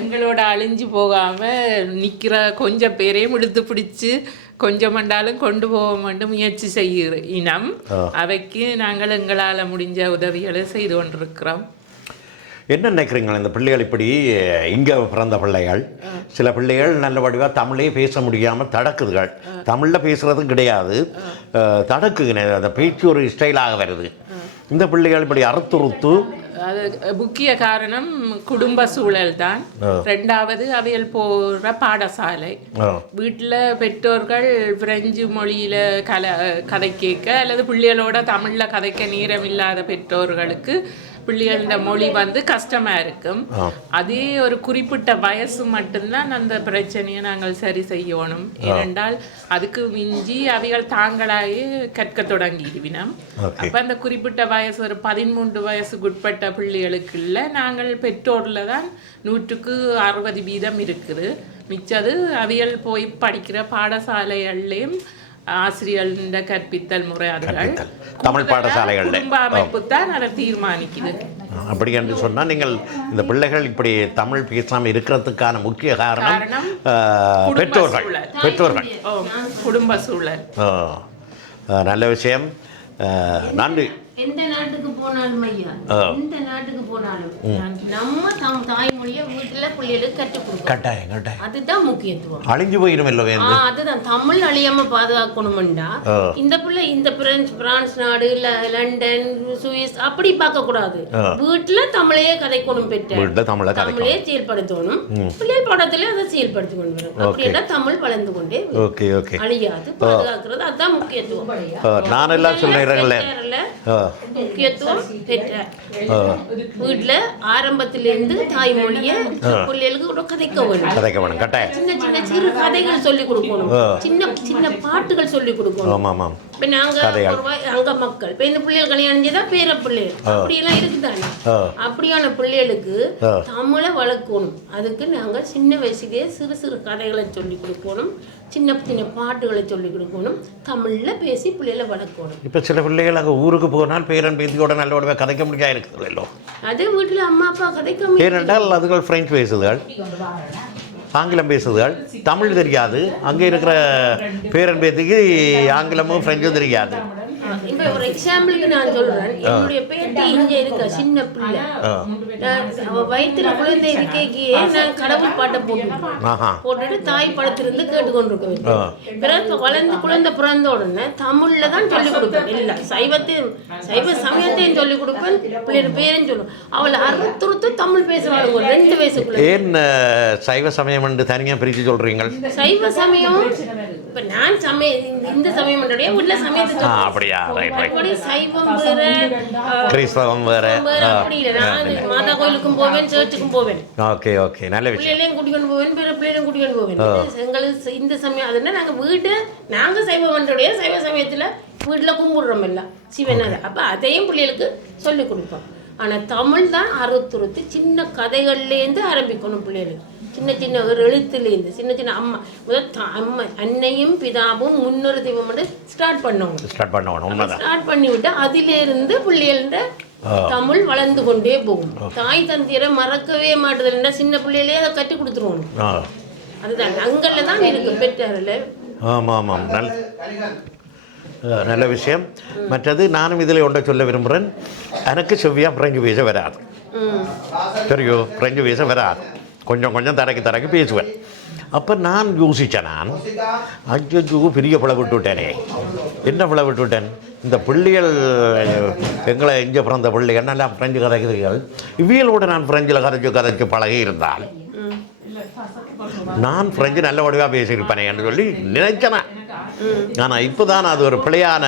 எங்களோட அழிஞ்சு போகாமல் நிற்கிற கொஞ்சம் பேரையும் எடுத்து பிடிச்சி கொஞ்சம் மண்டாலும் கொண்டு போக மட்டும் முயற்சி செய்கிற இனம். அவைக்கு நாங்கள் எங்களால் முடிஞ்ச உதவிகளை செய்து கொண்டிருக்கிறோம். என்ன நினைக்கிறீங்களா? இந்த பிள்ளைகள் இப்படி இங்கே பிறந்த பிள்ளைகள், சில பிள்ளைகள் நல்ல வடிவாக தமிழே பேச முடியாமல் தடக்குதுகள். தமிழில் பேசுகிறதும் கிடையாது, தடக்குங்க. அந்த பேச்சு ஒரு ஸ்டைலாக வருது. இந்த பிள்ளைகள் இப்படி அறுத்துறுத்து அது முக்கிய காரணம் குடும்ப சூழல் தான். ரெண்டாவது அவையல் போகிற பாடசாலை. வீட்டில் பெற்றோர்கள் பிரெஞ்சு மொழியில் கதை கேட்க அல்லது பிள்ளைகளோட தமிழில் கதைக்க நேரம் இல்லாத பெற்றோர்களுக்கு பிள்ளைகளோட மொழி வந்து கஷ்டமாக இருக்கும். அதே ஒரு குறிப்பிட்ட வயசு மட்டும்தான் அந்த பிரச்சனையை நாங்கள் சரி செய்யணும். ஏனென்றால் அதுக்கு மிஞ்சி அவைகள் தாங்களாகவே கற்க தொடங்கிடுவினோம். அப்போ அந்த குறிப்பிட்ட வயசு ஒரு 13 வயசுக்குட்பட்ட பிள்ளைகளுக்குள்ள நாங்கள் பெற்றோரில் தான் 100% இருக்குது. மிச்சது அவைகள் போய் படிக்கிற பாடசாலைகள்லேயும் ஆசிரியர் கற்பித்தல் முறை அதுகள் தமிழ் பாடசாலைகள் குடும்ப அமைப்பு தான் அதை தீர்மானிக்குது. அப்படி என்று சொன்னால் நீங்கள் இந்த பிள்ளைகள் இப்படி தமிழ் பேசாமல் இருக்கிறதுக்கான முக்கிய காரணம் பெற்றோர்கள் குடும்ப சூழல். நல்ல விஷயம். நன்றி. எந்த நாட்டுக்கு போனாலும் ஐயா, எந்த நாட்டுக்கு போனாலும் நம்ம தாய்மொழியை வீட்டுல பிள்ளைகளுக்கு கற்றுக் கொடுக்கணும். கட்டாயம். அதுதான் முக்கியத்துவம். அழிஞ்சு போயிடும் இல்லை. அதுதான் தமிழ் அழியாம பாதுகாக்கணும்டா. இந்த பிள்ளை இந்த பிரான்ஸ் நாடு, லண்டன், சுவிஸ் அப்படி பார்க்க கூடாது. வீட்டுல தமிழையே கதைக்கணும். பெற்ற தமிழையே செயல்படுத்தணும். பிள்ளைகள் படத்துல அதை செயல்படுத்தி கொண்டு வரும். அப்படின்னா தமிழ் வளர்ந்து கொண்டே அழியாது, பாதுகாக்கிறது. அதுதான் முக்கியத்துவம். நான் எல்லாம் சொல்றேன் முக்கியத்துவம் பெற்ற வீட்டுல ஆரம்பத்திலிருந்து தாய்மொழிய பிள்ளைகளுக்கு கதைக்க வேணும். சின்ன சின்ன சிறு கதைகள் சொல்லிக் கொடுக்கணும். சின்ன சின்ன பாட்டுகள் சொல்லிக் கொடுக்கணும். இப்ப நாங்க அங்க மக்கள் இப்ப இந்த பிள்ளைகள் கல்யாணம் செய்தா பேர பிள்ளைகள் அப்படியெல்லாம் இருக்குதானே. அப்படியான பிள்ளைகளுக்கு தமிழை வளர்க்கணும். அதுக்கு நாங்க சின்ன வயசுலயே சிறு சிறு கதைகளை சொல்லிக் கொடுக்கணும். சின்ன சின்ன பாட்டுகளை சொல்லிக் கொடுக்கணும். தமிழ்ல பேசி பிள்ளைகளை வளர்க்கணும். இப்ப சில பிள்ளைகள் அங்கே ஊருக்கு போனால் பேரன் பேத்தியோட நல்லோட கதைக்க முடியாது இருக்குதுல்லோ. அதே வீட்டுல அம்மா அப்பா கதைக்க ஏனென்றால் அதுகள் பிரெஞ்சு பேசுதுகள், ஆங்கிலம் பேசுதுகள், தமிழ் தெரியாது. அங்கே இருக்கிற பேரன் பேத்திக்கு ஆங்கிலமும் பிரெஞ்சும் தெரியாது. இப்ப ஒரு எக்ஸாம்பிளுக்கு நான் சொல்றேன். என்னுடைய பேட்டி இங்க இருக்க சின்ன பிள்ளை, வயிற்றுல குழந்தை இருக்கையே நான் கடவுள் பாட்டை போட்டுட்டு தாய் படத்திலிருந்து கேட்டுக்கொண்டிருக்கேன். பிறகு வளர்ந்து குழந்தை பிறந்த உடனே தமிழ்ல தான் சொல்லிக் கொடுப்பேன். இல்ல சைவ சமயத்தையும் சொல்லிக் கொடுப்பேன். பிள்ளைங்க பேரும் சொல்லுவேன். அவளை அறுத்துறுத்து தமிழ் பேசுவாங்க 2 வயசுக்குள்ள. ஏன் சைவ சமயம் என்று தனியா பிரித்து சொல்றீங்க? சைவ சமயம் இப்ப நான் இந்த சமயம் வீட்டுல சமயத்தை அப்படியா? சைவம் வேற, கிறிஸ்தவம் வேற. மாதா கோயிலுக்கும் போவேன், சர்ச்சுக்கும் போவேன். நல்ல விஷயம். பிள்ளைகளையும் கூட்டிக்கொண்டு போவேன், பிள்ளைகளையும் கூட்டிக்கொண்டு போவேன். எங்களுக்கு இந்த சமயம் அதுன்னா நாங்க சைவ சமயத்துல வீட்டுல கும்பிடுறோம் எல்லாம் சிவனார். அப்ப அதையும் பிள்ளைகளுக்கு சொல்லிக் கொடுப்போம். ஆனா தமிழ் தான் அறுத்துறுத்து சின்ன கதைகள்லேருந்து ஆரம்பிக்கணும். பிள்ளைகளுக்கு சின்ன சின்ன ஒரு எழுத்துலேருந்து சின்ன சின்ன அம்மா அன்னையும் பிதாவும் முன்னொரு தெய்வம் ஸ்டார்ட் பண்ணிவிட்டு அதிலிருந்து பிள்ளைகள தமிழ் வளர்ந்து கொண்டே போகும். தாய் தந்தையரை மறக்கவே மாட்டுதுன்னா சின்ன பிள்ளைகளே அதை கற்றுக் கொடுத்துருவோம். அதுதான் அங்கல்ல தான் இருக்கு பெற்றாரில். நல்ல விஷயம். மற்றது நானும் இதில் ஒன்றை சொல்ல விரும்புகிறேன். எனக்கு செவ்வியாக பிரெஞ்சு பேச வராது. தெரியும், பிரெஞ்சு பேச வராது. கொஞ்சம் தரக்கி பேசுவேன். அப்போ நான் யோசித்தேன், அஞ்சு பெரிய பிழை விட்டுவிட்டேனே. என்ன பிழை விட்டுவிட்டேன்? இந்த பிள்ளைகள் எங்களை இங்கே பிறந்த பிள்ளைகள் நல்லா பிரெஞ்சு கதைக்கிறீர்கள். இவியலோடு நான் பிரெஞ்சில் கதைச்சு பழகி இருந்தால் நான் பிரெஞ்சு நல்ல வடிவாக பேசியிருப்பேனே என்று சொல்லி நினைச்சேன். ஆனால் இப்போ தான் அது ஒரு பிழையான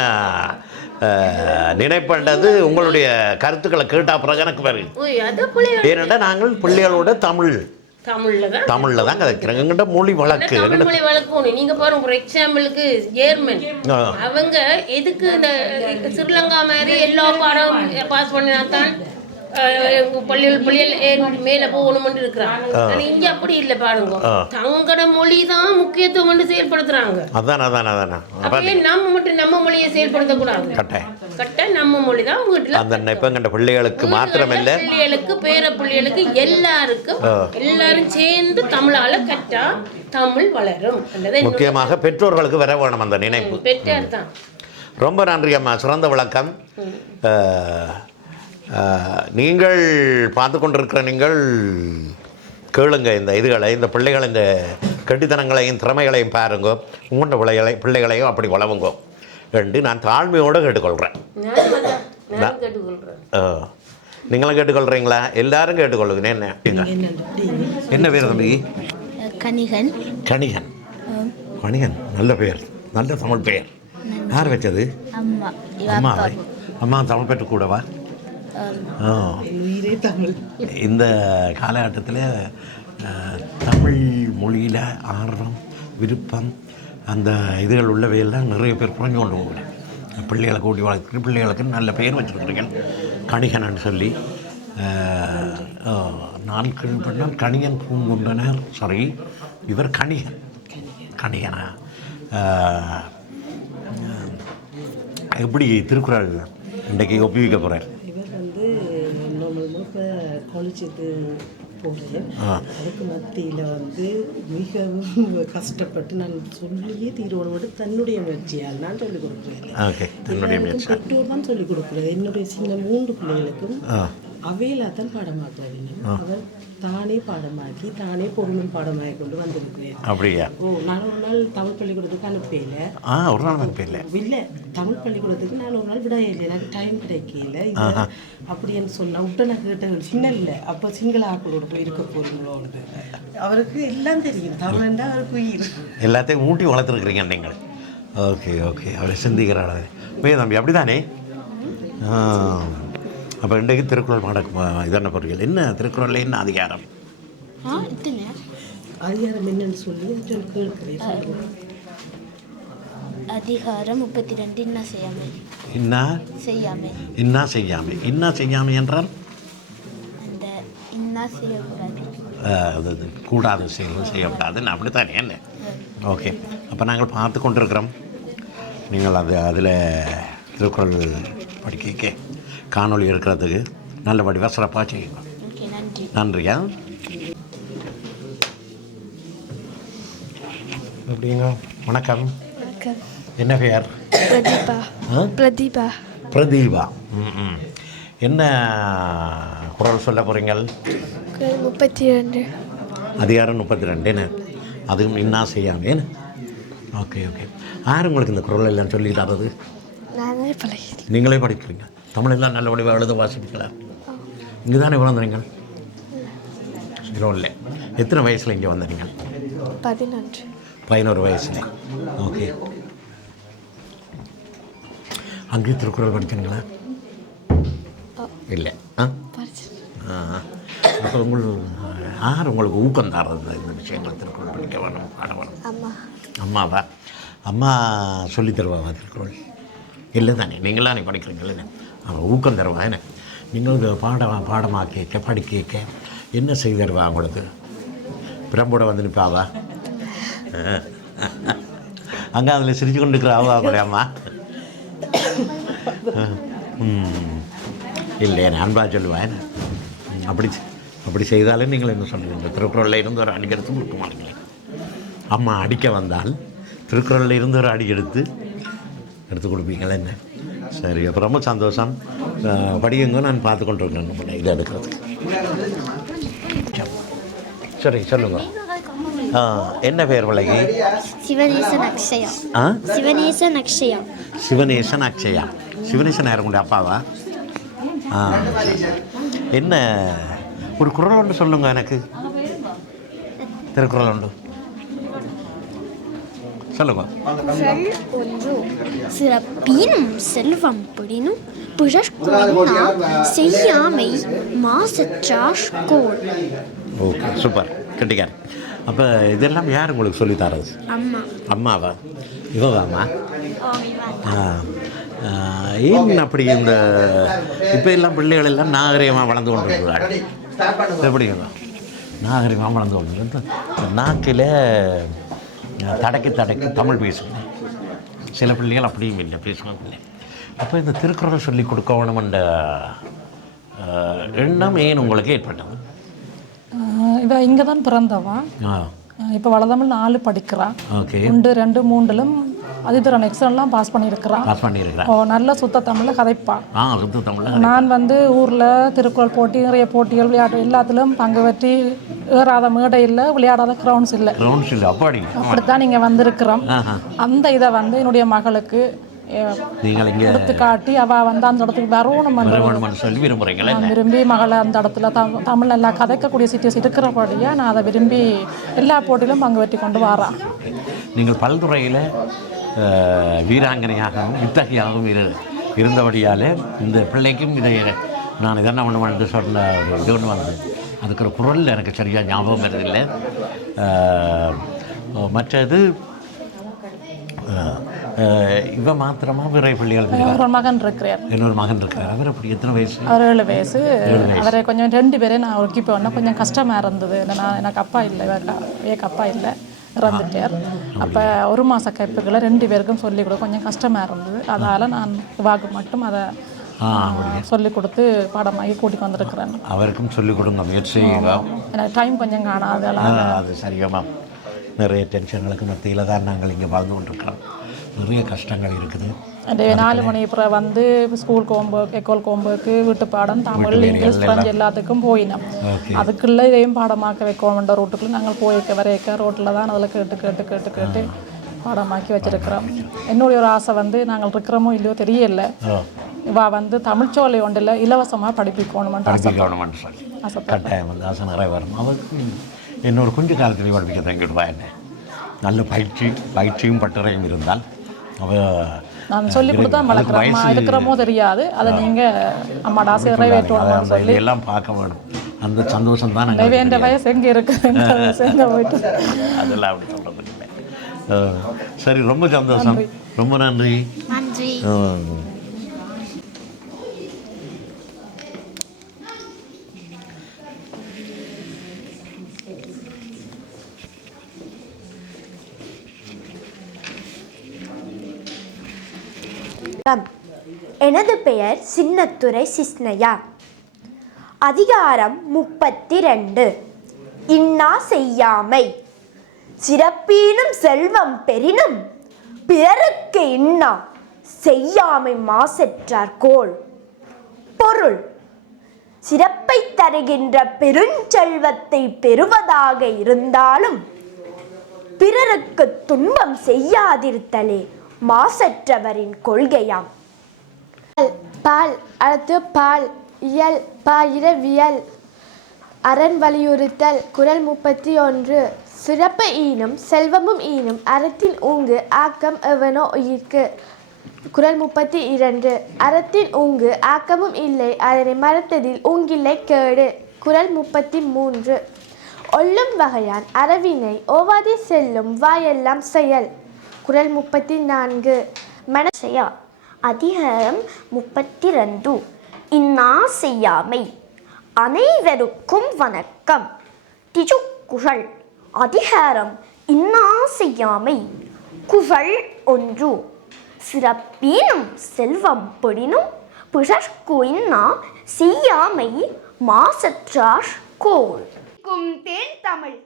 நினைப்பண்டது. உங்களுடைய கருத்துக்களை கேட்டா பிறகு எனக்கு வருது. ஏனென்றால் நாங்கள் பிள்ளைகளோட தமிழ்ல தான் கதைக்கிறோம். எங்கிட்ட மொழி வழக்கு நீங்க பாருங்க. ஒரு எக்ஸாம்பிளுக்கு ஜெர்மன், அவங்க எதுக்கு இந்த ஸ்ரீலங்கா மாதிரி எல்லா பாடம் பாஸ் பண்ணினா தான் பள்ளிகள் மேல போகணும்னு இருக்கிறாங்க. இங்க அப்படி இல்லை பாருங்க. தங்கட மொழி தான் முக்கியத்துவம் செயல்படுத்துறாங்க. நம்ம மொழியை செயல்படுத்த கூடாது. கட்ட நம்ம மொழி தான் வீட்டுல பிள்ளைகளுக்கு மாத்திரமல்ல, பிள்ளைகளுக்கு பேர பிள்ளைகளுக்கு எல்லாரும் சேர்ந்து தமிழால கற்றா தமிழ் வளரும். முக்கியமாக பெற்றோர்களுக்கு வர வேணும் அந்த நினைப்பு. பெற்றார் தான். ரொம்ப நன்றி அம்மா, சிறந்த விளக்கம். நீங்கள் பார்த்து கொண்டிருக்கிற நீங்கள் கேளுங்க இந்த இதுகளை, இந்த பிள்ளைகள் இந்த கெட்டித்தனங்களையும் திறமைகளையும் பாருங்க. உங்களோட பிள்ளைகளையும் அப்படி வளவுங்க என்று நான் தாழ்மையோடு கேட்டுக்கொள்கிறேன். நீங்களும் கேட்டுக்கொள்கிறீங்களா? எல்லாரும் கேட்டுக்கொள்ளுங்க. என்ன பேர் தம்பி? கணிகன். கணிகன். கணிகன் நல்ல பெயர், நல்ல தமிழ் பெயர். யார் வச்சது? அம்மா. அம்மா தமிழ் பெற்று கூடவா? இந்த காலகட்டத்தில் தமிழ் மொழியில் ஆர்வம், விருப்பம், அந்த இதுகள் உள்ளவையெல்லாம் நிறைய பேர் குறைஞ்சு கொண்டு போகிறேன். பிள்ளைகளை கூட்டி வளர்த்து பிள்ளைகளுக்கு நல்ல பெயர் வச்சுருக்கிறீங்க, கணிகன்னு சொல்லி. நான் கேள்விப்பட்டால் கணிகன் பூங்குன்றனர், சாரி, இவர் கணிகன். கணிகனா? எப்படி திருக்குறள் இன்றைக்கு ஒப்புவிக்க போகிறார்? இவர் வந்து இப்போ காலேஜுக்கு போகிறேன். அதுக்கு மத்தியில் வந்து மிகவும் கஷ்டப்பட்டு நான் சொல்லியே தீர்வோடு தன்னுடைய முயற்சியால் நான் சொல்லிக் கொடுக்குறேன். பெற்றோர் தான் சொல்லிக் கொடுக்குறது. என்னுடைய சின்ன 3 பிள்ளைகளுக்கும் அவையில தான் பாடமாக்க வேண்டும். அவர் தானே பாடமாக்கி தானே பொருளும் பாடமாக்கி கொண்டு வந்திருக்கிறேன். அப்படியா? நான் ஒரு நாள் தமிழ் பள்ளிக்கூடத்துக்கு அனுப்பல. ஒரு நாள் அனுப்பல இல்லை, தமிழ் பள்ளிக்கூடத்துக்கு நான் ஒரு நாள் விட இல்லை, எனக்கு டைம் கிடைக்கல. அப்படின்னு சொன்னால் விட்டு நான் கேட்டேன், சின்ன இல்லை அப்போ சிங்கள ஆக்களோட போய் இருக்க போகிறீங்களோன்னு. அவருக்கு எல்லாம் தெரியும், தமிழ்ண்டா அவருக்கு உயிர். எல்லாத்தையும் ஊட்டி வளர்த்துருக்குறீங்க நீங்கள். ஓகே ஓகே, அவரை சிந்திக்கிறாள். தம்பி அப்படி தானே? அப்போ இன்றைக்கு திருக்குறள் பாட இதென்ன பொருட்கள்? என்ன திருக்குறளில் என்ன அதிகாரம்? அதிகாரம் என்னன்னு சொல்லி கேட்கிறேன். அதிகாரம் 32. என்ன செய்யாமை? என்ன செய்யாமை? என்ன செய்யாமை? என்ன செய்யாமை என்றால் அந்த என்ன செய்யக்கூடாது, அது கூடாத செயல்கள் செய்யக்கூடாதுன்னு அப்படித்தானே? என்ன? ஓகே, அப்போ நாங்கள் பார்த்து கொண்டிருக்கிறோம். நீங்கள் அதில் திருக்குறள் படிக்க காணொளி இருக்கிறதுக்கு நல்ல வடிவாக சிறப்பாக செய்யுங்க. நன்றியா? எப்படிங்க? வணக்கம். என்ன பெயர்? பிரதீபா. பிரதீபா. பிரதீபா. என்ன குறள் சொல்ல போகிறீங்க? 32. அதிகாரம் 32. என்ன அதுவும் என்ன செய்யாமே? Okay okay. யார் உங்களுக்கு இந்த குறள் எல்லாம் சொல்லி தரது? நீங்களே படிக்கிறீங்க? தமிழெல்லாம் நல்ல வடிவாக எழுத வாசிப்பீங்களா? இங்கே தானே வளர்ந்துறீங்க? இல்லை. எத்தனை வயசில் இங்கே வந்தீங்க? 11 வயசுல. ஓகே. அங்கே திருக்குறள் படிக்கிறீங்களா? இல்லை. அப்போ யார் உங்களுக்கு ஊக்கம் தர்றது இந்த விஷயங்களை திருக்குறள் படிக்க வேணும், பாட வேணும்? அம்மாவா? அம்மா சொல்லி தருவாவா திருக்குறள்? இல்லை தானே, நீங்களாம் படிக்கிறீங்களே, அவன் ஊக்கம் தருவா. என்ன நீங்கள் பாடமாக்க படிக்க என்ன செய்து தருவா உங்களுக்கு? பிரம்போட வந்து நிற்பாவா? அங்கே அதில் சிரிச்சு கொண்டு இருக்கிற ஆவா கூட அம்மா? இல்லை, அன்பா சொல்லுவேன். அப்படி செய்தாலே நீங்கள் என்ன சொல்லுவீங்க? திருக்குறளில் இருந்து ஒரு அடி எடுத்து கொடுக்க மாட்டீங்களே. அம்மா அடிக்க வந்தால் திருக்குறளில் இருந்து ஒரு அடி எடுத்து கொடுப்பீங்களா? என்ன? சரி, அப்போ ரொம்ப சந்தோஷம். படியுங்க, நான் பார்த்து கொண்டு இருக்கிறேன் இதை எடுக்கிறதுக்கு. சரி, சொல்லுங்க. என்ன பெயர் விலகி? சிவநேசன் அக்ஷயா. சிவநேசன் அக்ஷயா. சிவநேசன் அக்ஷயா. சிவநேசன் யாரும் உண்டு அப்பாவா? என்ன ஒரு குறள் ஒன்று சொல்லுங்க எனக்கு. திருக்குறள் உண்டு சொல்லுங்க. சிறப்பினும் செல்வம் பிடினும் பிறர்க்குன்னா செய்யாமை மாசற்றார்கோள். Okay, super, கட்டிக்கார். அப்போ இதெல்லாம் யார் உங்களுக்கு சொல்லி தரது? அம்மா. அம்மாவா? இவவாம்மா? ஏன் அப்படி இந்த இப்போ எல்லாம் பிள்ளைகள் எல்லாம் நாகரிகமாக வளர்ந்து கொண்டு இருக்கிறாங்க. எப்படிங்களா நாகரிகமாக வளர்ந்து கொண்டு நாக்கில் தடக்கி தமிழ் பேசுவேன். சில பிள்ளைகள் அப்படியும் இல்லை, பேசுவாங்க இல்லை. அப்போ இந்த திருக்குறள் சொல்லி கொடுக்கணுமென்ற எண்ணம் ஏன் உங்களுக்கு ஏற்பட்டது? இவன் இங்கே தான் பிறந்தவன். இப்போ வளர்ந்தமிழ் 4 படிக்கிறான். 1, 2, 3லும் அதிதரன் எக்ஸாம்லாம் பாஸ் பண்ணியிருக்கிறான். நல்ல சுத்த தமிழில் கதைப்பான். நான் வந்து ஊரில் திருக்குறள் போட்டி, நிறைய போட்டிகள், விளையாட்டு எல்லாத்திலும் பங்கு பெற்றி ஏறாத மேடை இல்லை, விளையாடாத கிரவுண்ட்ஸ் இல்லை. அப்படித்தான் நீங்கள் வந்திருக்கிறோம். அந்த இதை வந்து என்னுடைய மகளுக்கு நீங்கள் இங்கே எடுத்து காட்டி அவள் வந்து அந்த இடத்துக்கு வரணும் சொல்லி விரும்புகிறீங்களே. நான் விரும்பி மகளை அந்த இடத்துல தமிழ் நல்லா கதைக்கக்கூடிய சிச்சுவேஷன் இருக்கிறபடியாக நான் அதை விரும்பி எல்லா போட்டியிலும் பங்கு பெற்றி கொண்டு வரேன். நீங்கள் பல்துறையில் வீராங்கனையாகவும் யுத்தகியாகவும் இருந்தபடியாலே இந்த பிள்ளைக்கும் இதை நான் இதென்ன ஒன்று வந்து சொன்ன ஒரு இது ஒன்று வந்து அதுக்கு ஒரு குரல் எனக்கு சரியாக ஞாபகம் வருதில்லை. மற்றது இவ மாத்திரமா விரை பிள்ளைகள் ஒரு மகன் இருக்கிறார். இன்னொரு மகன் இருக்கிறார். அவர் அப்படி எத்தனை வயசு? அவர் 7 வயசு. அவரை கொஞ்சம் 2 பேரும் நான் ஒர்க்கி போனால் கொஞ்சம் கஷ்டமாக இருந்தது. எனக்கு அப்பா இல்லை, வேக்கு அப்பா இல்லை, இறந்துட்டார். அப்போ 1 மாத கைப்புகளை 2 பேருக்கும் சொல்லிக் கொடுக்க கொஞ்சம் கஷ்டமாக இருந்தது. அதனால் நான் வாக்கு மட்டும் அதை சொல்லிக் கொடுத்து பாடமாகி கூட்டிகிட்டு வந்திருக்கிறேன். அவருக்கும் சொல்லிக் கொடுங்க முயற்சி. எனக்கு டைம் கொஞ்சம் காணாது. அது சரியாமா நிறைய டென்ஷன்களுக்கு மத்தியில் தான் நாங்கள் இங்கே வாழ்ந்து கொண்டிருக்கிறோம். நிறைய கஷ்டங்கள் இருக்குது. 4 மணி அப்புறம் வந்து ஸ்கூல் ஹோம்ஒர்க், எக்கோல் ஹோம்ஒர்க்கு, வீட்டு பாடம், தமிழ், இங்கிலீஷ், ஃப்ரெஞ்சு எல்லாத்துக்கும் போயினோம். அதுக்குள்ளே இதையும் பாடமாக்க வைக்கோம்ன்ற ரோட்டுக்குள்ளே நாங்கள் போயிருக்க வரைக்க ரோட்டில் தான் அதில் கேட்டு பாடமாக்கி வச்சுருக்கிறோம். என்னுடைய ஒரு ஆசை வந்து நாங்கள் இருக்கிறோமோ இல்லையோ தெரியல, இவா வந்து தமிழ்ச்சோலை ஒன்றில் இலவசமாக படிப்பிக்கணுமென்று ஆசை. கட்டாயம் வந்து ஆசை நிறைய வரும். அவருக்கு என்னோட கொஞ்ச காலத்திலையும் படிப்பிக்க தங்கிடுவா. என்ன நல்ல பயிற்சியும் பட்டறையும் இருந்தால் நான் சொல்லி கொடுத்தா வளர்க்குறோமா இருக்கிறோமோ தெரியாது. அதை நீங்கள் அம்மாட ஆசை நிறைவேற்றுவாங்கன்னு சொல்லி எல்லாம் பார்க்க வேணும். அந்த சந்தோஷம் தான் வேண்ட வயசு எங்கே இருக்குது போயிட்டு அதெல்லாம் அப்படி சொல்கிறது இல்லை. சரி, ரொம்ப சந்தோஷம். ரொம்ப நன்றி. நன்றி. எனது பெயர் சின்னத்துரை சிஸ்னையா. அதிகாரம் 32. இன்னா செய்யாமை. சிறப்பீனும் செல்வம் பெறினும் பிறருக்கு இன்னா செய்யாமை மாசற்றார்கோள். பொருள்: சிறப்பை தருகின்ற பெருஞ்செல்வத்தை பெறுவதாக இருந்தாலும் பிறருக்கு துன்பம் செய்யாதிருத்தலே மாசற்றவரின் கொள்கையாம். பால் அடுத்து பால் இயல் பாயிரவியல் அரண் வலியுறுத்தல். குறள் 31. சிறப்பு ஈனும் செல்வமும் ஈனும் அறத்தின் ஊங்கு ஆக்கம் எவனோ உயிர்க்கு. குறள் 32. அறத்தின் ஊங்கு ஆக்கமும் இல்லை, அதனை மறத்ததில் ஊங்கில்லை கேடு. குறள் 33. ஒல்லும் வகையான் அறவினை ஓவாதி செல்லும் வாயெல்லாம் செயல். குறள் 34. மனசையா. அதிகாரம் 32. இன்னா செய்யாமை. அனைவருக்கும் வணக்கம். திஜுக்குறள். அதிகாரம் இன்னா செய்யாமை. குறள் 1. சிறப்பீனும் செல்வம் பெறினும் பிறர்க்கு இன்னா செய்யாமை மாசற்றார் கோள். தேன் தமிழ்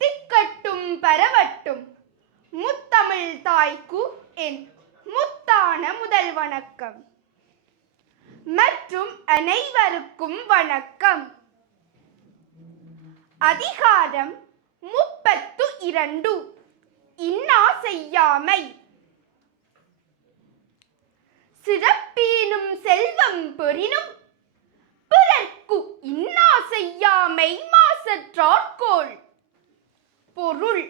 திக்கட்டும் பரவட்டும். முத்தமிழ் தாய்க்கு என் முத்தான முதல் வணக்கம். மற்றும் அனைவருக்கும் வணக்கம். அதிகாரம் 32. இன்னா செய்யாமை. சிறப்பீனும் செல்வம் பெறினும் பிறர்க்கு இன்னா செய்யாமை மாசற்றார்கோள். பொருள்: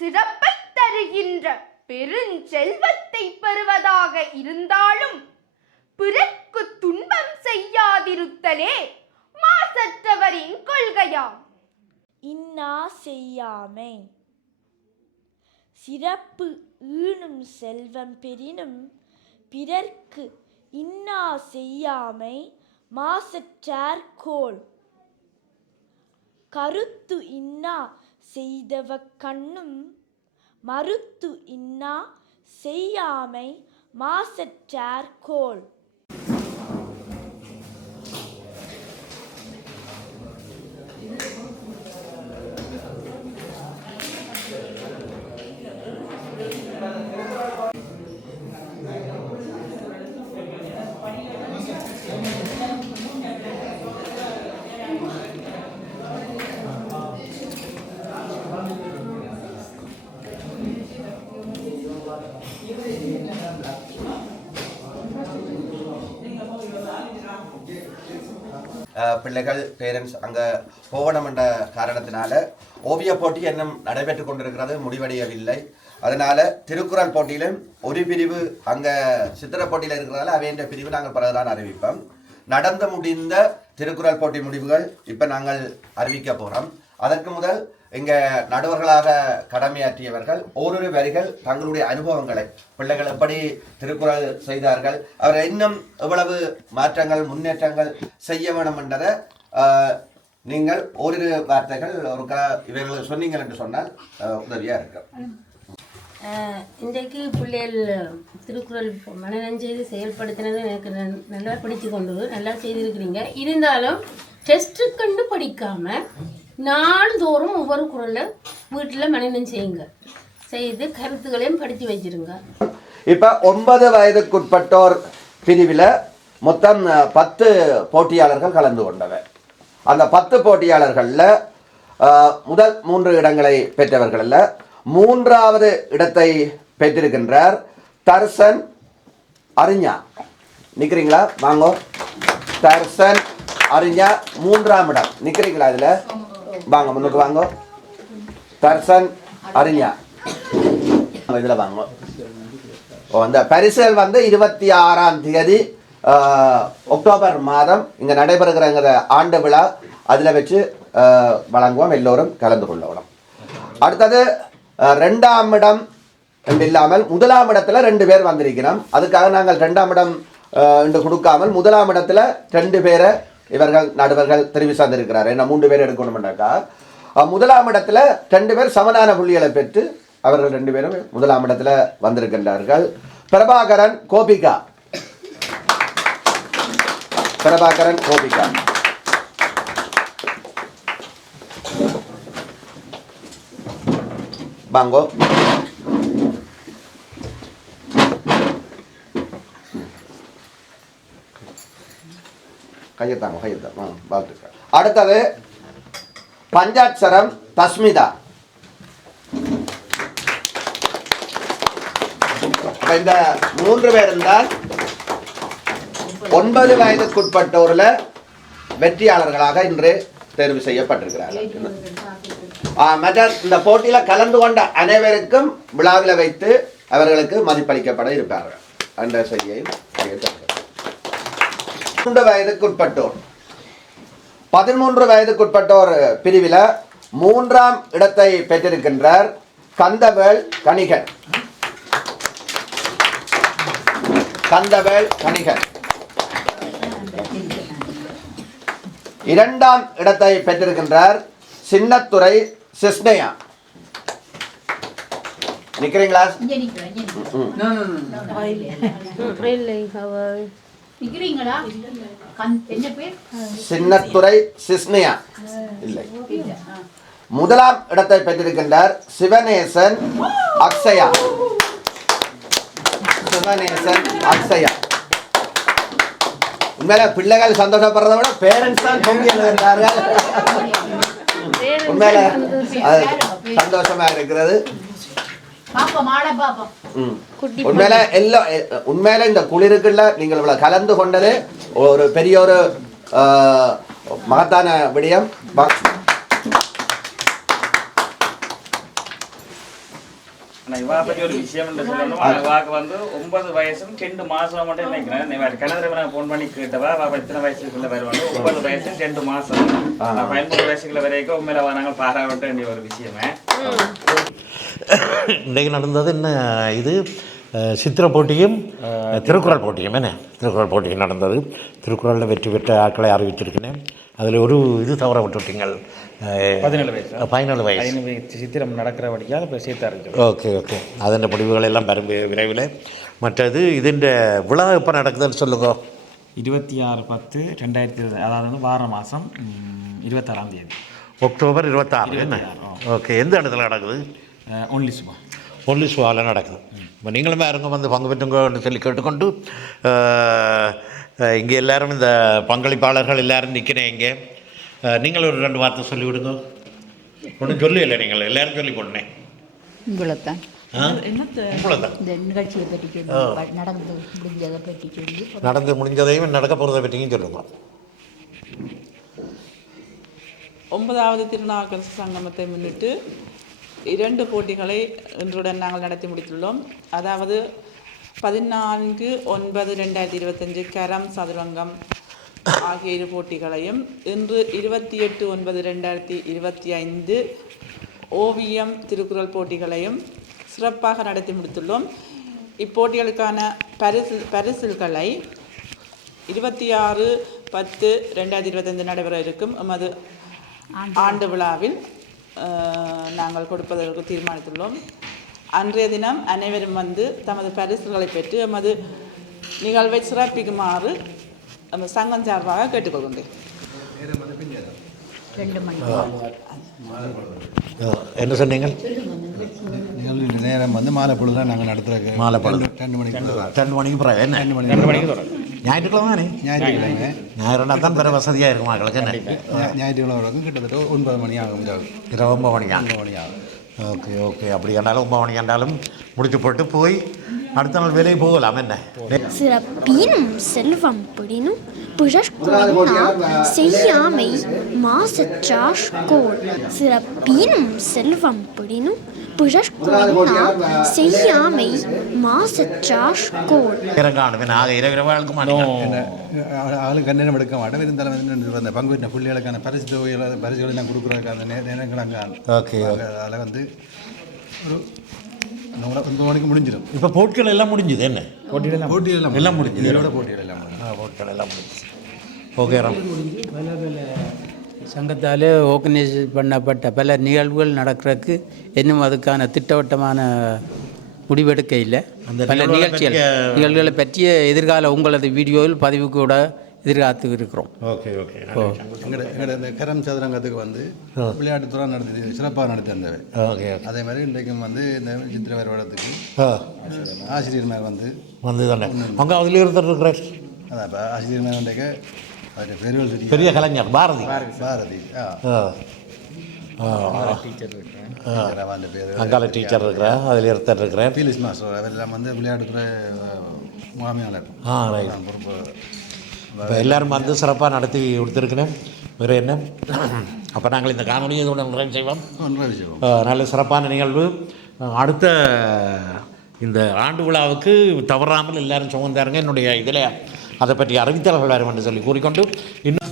சிறப்பை தருகின்ற பெருஞ்செல்வத்தை பெறுவதாக இருந்தாலும் பிறர்க்கு துன்பம் செய்யாதிருத்தலே மாசற்றவரின் கொள்கையாம். இன்னா செய்யாமை. சிறப்பு ஈனும் செல்வம் பெறினும் பிறர்க்கு இன்னா செய்யாமை மாசற்றார்கோள். கருத்து இன்னா செய்தவ கண்ணும் மறுத்து இன்னா செய்யாமை மாசற்றார்கோள். பிள்ளைகள் பேரண்ட்ஸ் அங்கே போகணும் என்ற காரணத்தினால ஓவிய போட்டி இன்னும் நடைபெற்று கொண்டிருக்கிறது, முடிவடையவில்லை. அதனால திருக்குறள் போட்டியிலும் ஒரு பிரிவு அங்கே சித்திர போட்டியில் இருக்கிறதால அவைன்ற பிரிவு நாங்கள் பிறகுதான் அறிவிப்போம். நடந்து முடிந்த திருக்குறள் போட்டி முடிவுகள் இப்போ நாங்கள் அறிவிக்க போகிறோம். அதற்கு முதல் இங்கே நடுவர்களாக கடமையாற்றியவர்கள் ஓரிரு வரிகள் தங்களுடைய அனுபவங்களை, பிள்ளைகள் எப்படி திருக்குறள் செய்தார்கள், அவர் இன்னும் எவ்வளவு மாற்றங்கள் முன்னேற்றங்கள் செய்ய வேண்டும் என்றதை நீங்கள் ஓரிரு வார்த்தைகள் ஒரு இவர்கள் சொன்னீங்கள் என்று சொன்னால் உதவியாக இருக்கும். இன்றைக்கு பிள்ளைகள் திருக்குறள் மனநம் செய்து செயல்படுத்தினது எனக்கு நல்லா பிடிச்சு கொண்டு நல்லா செய்திருக்கிறீங்க. இருந்தாலும் டெஸ்ட்டு கண்டு படிக்காமல் நாள்தோறும் ஒவ்வொரு குறளை வீட்டில் மனநம் செய்யுங்க, செய்து கருத்துக்களையும் படித்து வச்சிருங்க. இப்போ 9 வயதுக்குட்பட்டோர் பிரிவில் மொத்தம் 10 போட்டியாளர்கள் கலந்து கொண்டவர். அந்த 10 போட்டியாளர்களில் முதல் 3 இடங்களை பெற்றவர்களில் 3வது இடத்தை பெற்றிருக்கின்றார் தர்சன் அறிஞா. நிற்கிறீங்களா? வாங்கோ. தர்சன் அறிஞா 3ஆம் இடம். நிற்கிறீங்களா? இதில் வாங்க, முன்னுக்கு வாங்கோ. தர்சன் அறிஞா இதில் வாங்கோ. அந்த பரிசுகள் 26ஆம் தேதி அக்டோபர் மாதம் இங்கே நடைபெறுகிற ஆண்டு விழா அதில் வச்சு வழங்குவோம். எல்லோரும் கலந்து கொள்ளணும். அடுத்தது 2ஆம் இடம் என்று இல்லாமல் 1ஆம் இடத்துல 2 பேர் வந்திருக்கிறோம். அதுக்காக நாங்கள் 2ஆம் இடம் என்று கொடுக்காமல் 1ஆம் இடத்துல 2 பேரை இவர்கள் நடுவர்கள் தெரிவு சார்ந்திருக்கிறார். என்ன 3 பேர் எடுக்கணும்னாக்கா 1ஆம் இடத்துல 2 பேர் சமனான புள்ளிகளை பெற்று அவர்கள் 2 பேரும் 1ஆம் இடத்துல வந்திருக்கின்றார்கள். பிரபாகரன் கோபிகா. பிரபாகரன் கோபிகா. வாங்கோ. கையத்தாங்க, கையத்தான் வாழ்த்துக்கள். அடுத்தது பஞ்சாட்சரம் தஸ்மிதா. இந்த 3 பேர் இருந்தால் 9 வயதுக்குட்பட்டோரில் வெற்றியாளர்களாக இன்று தேர்வு செய்யப்பட்டிருக்கிறார்கள். மற்ற இந்த போட்டியில் கலந்து கொண்ட அனைவருக்கும் விழாவில் வைத்து அவர்களுக்கு மதிப்பளிக்கப்பட இருப்பார்கள் என்ற செய்தியையும் 13 வயதுக்குட்பட்டோர் 13 வயதுக்குட்பட்டோர் பிரிவில் 3ஆம் இடத்தை பெற்றிருக்கின்றார் கந்தவேல் கணிகன். கந்தவேல் கணிகன். 2ஆம் இடத்தை பெற்றிருக்கின்றார் சின்னத்துறை சிஸ்னையா. நிக்கிறீங்களா? சின்னத்துறை சிஸ்னையா இல்லை. 1ஆம் இடத்தை பெற்றிருக்கின்றார் சிவநேசன் அக்ஷயா. சிவநேசன் அக்ஷயா. உண்மையில பிள்ளைகள் சந்தோஷப்படுறதை விட பேரண்ட்ஸ் தான் பொங்கி எழுதுகிறார்கள். உண்மையில சந்தோஷமா இருக்கிறது. உண்மையில எல்லாம் உண்மையில இந்த குளிருக்குள்ள நீங்கள் இவ்வளவு கலந்து கொண்டது ஒரு பெரிய ஒரு மகத்தான விடயம். இவா பற்றி ஒரு விஷயம் என்று சொல்லணும். இவாக்கு 9 வயசும் 2 மாசம் மட்டும் நினைக்கிறேன். கிணறு ஃபோன் பண்ணி கேட்டவா எத்தனை வயசுக்குள்ள வருவாங்க. 9 வயசும் 2 மாசம் 13 வயசுக்குள்ள வரைக்கும் உண்மையில நாங்கள் பாராட்ட வேண்டிய ஒரு விஷயமே. இன்றைக்கு நடந்தது என்ன, இது சித்திர போட்டியும் திருக்குறள் போட்டியும் என்ன திருக்குறள் போட்டியும் நடந்தது. திருக்குறளில் வெற்றி பெற்ற ஆட்களை அறிவிச்சிருக்கிறேன். அதில் ஒரு இது தவற விட்டுவிட்டீங்கள். 17 வயசு சித்திரம் நடக்கிற வழியாக இப்போ சேர்த்தாரு. Okay okay. அதன் முடிவுகள் எல்லாம் வரும் விரைவில். மற்றது இதுன்ற விழா எப்போ நடக்குதுன்னு சொல்லுங்க. 26/10/2020, அதாவது வார மாதம் 26ஆம் தேதி, அக்டோபர் 26. என்ன? ஓகே. எந்த இடத்துல நடக்குது? ஒன்லி சுவாவில் நடக்குது. இப்போ நீங்களும் யாருங்க வந்து பங்கு பெற்றுங்கன்னு சொல்லி கேட்டுக்கொண்டு இங்கே எல்லோரும் இந்த பங்களிப்பாளர்கள் எல்லோரும் நிற்கிறேன். இங்கே நீங்கள் ஒரு 2 வார்த்தை சொல்லிவிடுங்க. ஒன்றும் சொல்லல, நீங்கள் எல்லோரும் சொல்லி கொண்டேன். உங்களைத்தான் இந்த நிகழ்ச்சியை பற்றி நடந்து முடிஞ்சதையும் நடக்க போகிறத பற்றியும் சொல்லுங்க. 9வது திருநாவுக்கரசு சங்கமத்தை முன்னிட்டு 2 போட்டிகளை இன்றுடன் நாங்கள் நடத்தி முடித்துள்ளோம். அதாவது 14/9/2025 கரம் சதுரங்கம் ஆகிய 2 போட்டிகளையும், இன்று 28/9/2025 ஓவியம் திருக்குறள் போட்டிகளையும் சிறப்பாக நடத்தி முடித்துள்ளோம். இப்போட்டிகளுக்கான பரிசில்களை 26/10/2025 நடைபெற இருக்கும் எமது ஆண்டு விழாவில் நாங்கள் கொடுப்பதற்கு தீர்மானித்துள்ளோம். அன்றைய தினம் அனைவரும் வந்து தமது பரிசுகளை பெற்று எமது நிகழ்வை சிறப்பிக்குமாறு சங்கம் சார்பாக கேட்டுக்கொள்கின்றேன். என்ன சொன்னீங்க? நேரம் வந்து மாலை பொழுது தான் நாங்கள் நடத்துகிறோம். மாலை பொழுது 2 மணிக்கு பிறகு என்ன? 2 மணிக்கு ஞாயிற்றுக்கிழமை தானே? ஞாயிற்றுக்கிழமை ஞாயிறுனா தான் பிற வசதியாக இருக்கும் மக்களுக்கு. என்ன ஞாயிற்றுக்கிழமை வரைக்கும் கிட்டத்தட்ட 9 மணி ஆகும். இரவு 9 மணி ஆகும். Okay okay. அப்படி கண்டாலும் 9 மணி கண்டாலும் முடிச்சு போட்டு போய் அடுத்த நாள் வேலையை போகலாம். என்ன சிறப்பீனும் செல்வம் பிடினும் பிறர்க்குன்னா செய்யாமை மாசற்றார் கோள். சிறப்பீனும் செல்வம் பிடினும் பிறர்க்குன்னா செய்யாமை மாசற்றார் கோள். ஆளுக்கு கண்டனம் எடுக்க மாட்டேன். இருந்தாலும் அந்த பங்கு பெற்ற பிள்ளைகளுக்கான பரிசுகளை நான் கொடுக்குறதுக்கான நேரங்கள் அங்கே. ஓகே. அதில் வந்து ஒரு 9 மணிக்கு முடிஞ்சிடும். இப்போ போட்டிகள் எல்லாம் முடிஞ்சுது. என்ன போட்டிகள் எல்லாம் முடிஞ்சுது. போட்டிகள் எல்லாம் போட்டிகள் எல்லாம் முடிஞ்சுது. ஓகே. பல சங்கத்தால் ஆர்கனைஸ் பண்ணப்பட்ட பல நிகழ்வுகள் நடக்கிறதுக்கு இன்னும் அதுக்கான திட்டவட்டமான முடிவெடுக்க இல்லை. பல நிகழ்ச்சிகளை பற்றிய எதிர்கால உங்களது வீடியோவில் பதிவு கூட எதிர்காத்து இருக்கிறோம். Okay okay. எங்களோட இந்த கரம் சதுரங்கத்துக்கு வந்து விளையாட்டுத்துறை நடத்தி சிறப்பாக நடத்தி வந்தவை. ஓகே. அதே மாதிரி இன்றைக்கும் வந்து இந்த சித்திரை வருடத்துக்கு ஆசிரியர் வந்து தானே அங்கே அதில் ஒருத்தர் இருக்கிறார். அதான் இப்போ ஆசிரியர் இன்றைக்கு அவருடைய பேர்கள் பெரிய கலைஞர் பாரதி. அங்கால டீச்சர் இருக்கிறேன். அதில் ஒருத்தர் இருக்கிறேன். பீலிஸ் மாஸ்டர் அவரெல்லாம் வந்து விளையாட்டுத்துறை முகாமையாளர். பொறுப்பு. இப்போ எல்லோரும் வந்து சிறப்பாக நடத்தி கொடுத்துருக்கிறேன். வேறு என்ன? அப்போ நாங்கள் இந்த காணொலியை இதோட நிறைவு செய்வோம். நல்ல சிறப்பான நிகழ்வு. அடுத்த இந்த ஆண்டு விழாவுக்கு தவறாமல் எல்லாரும் சுமந்தாருங்க. என்னுடைய இதில் அதை பற்றி அறிவித்தல்கள் வரும் என்று சொல்லி கூறிக்கொண்டு இன்னும்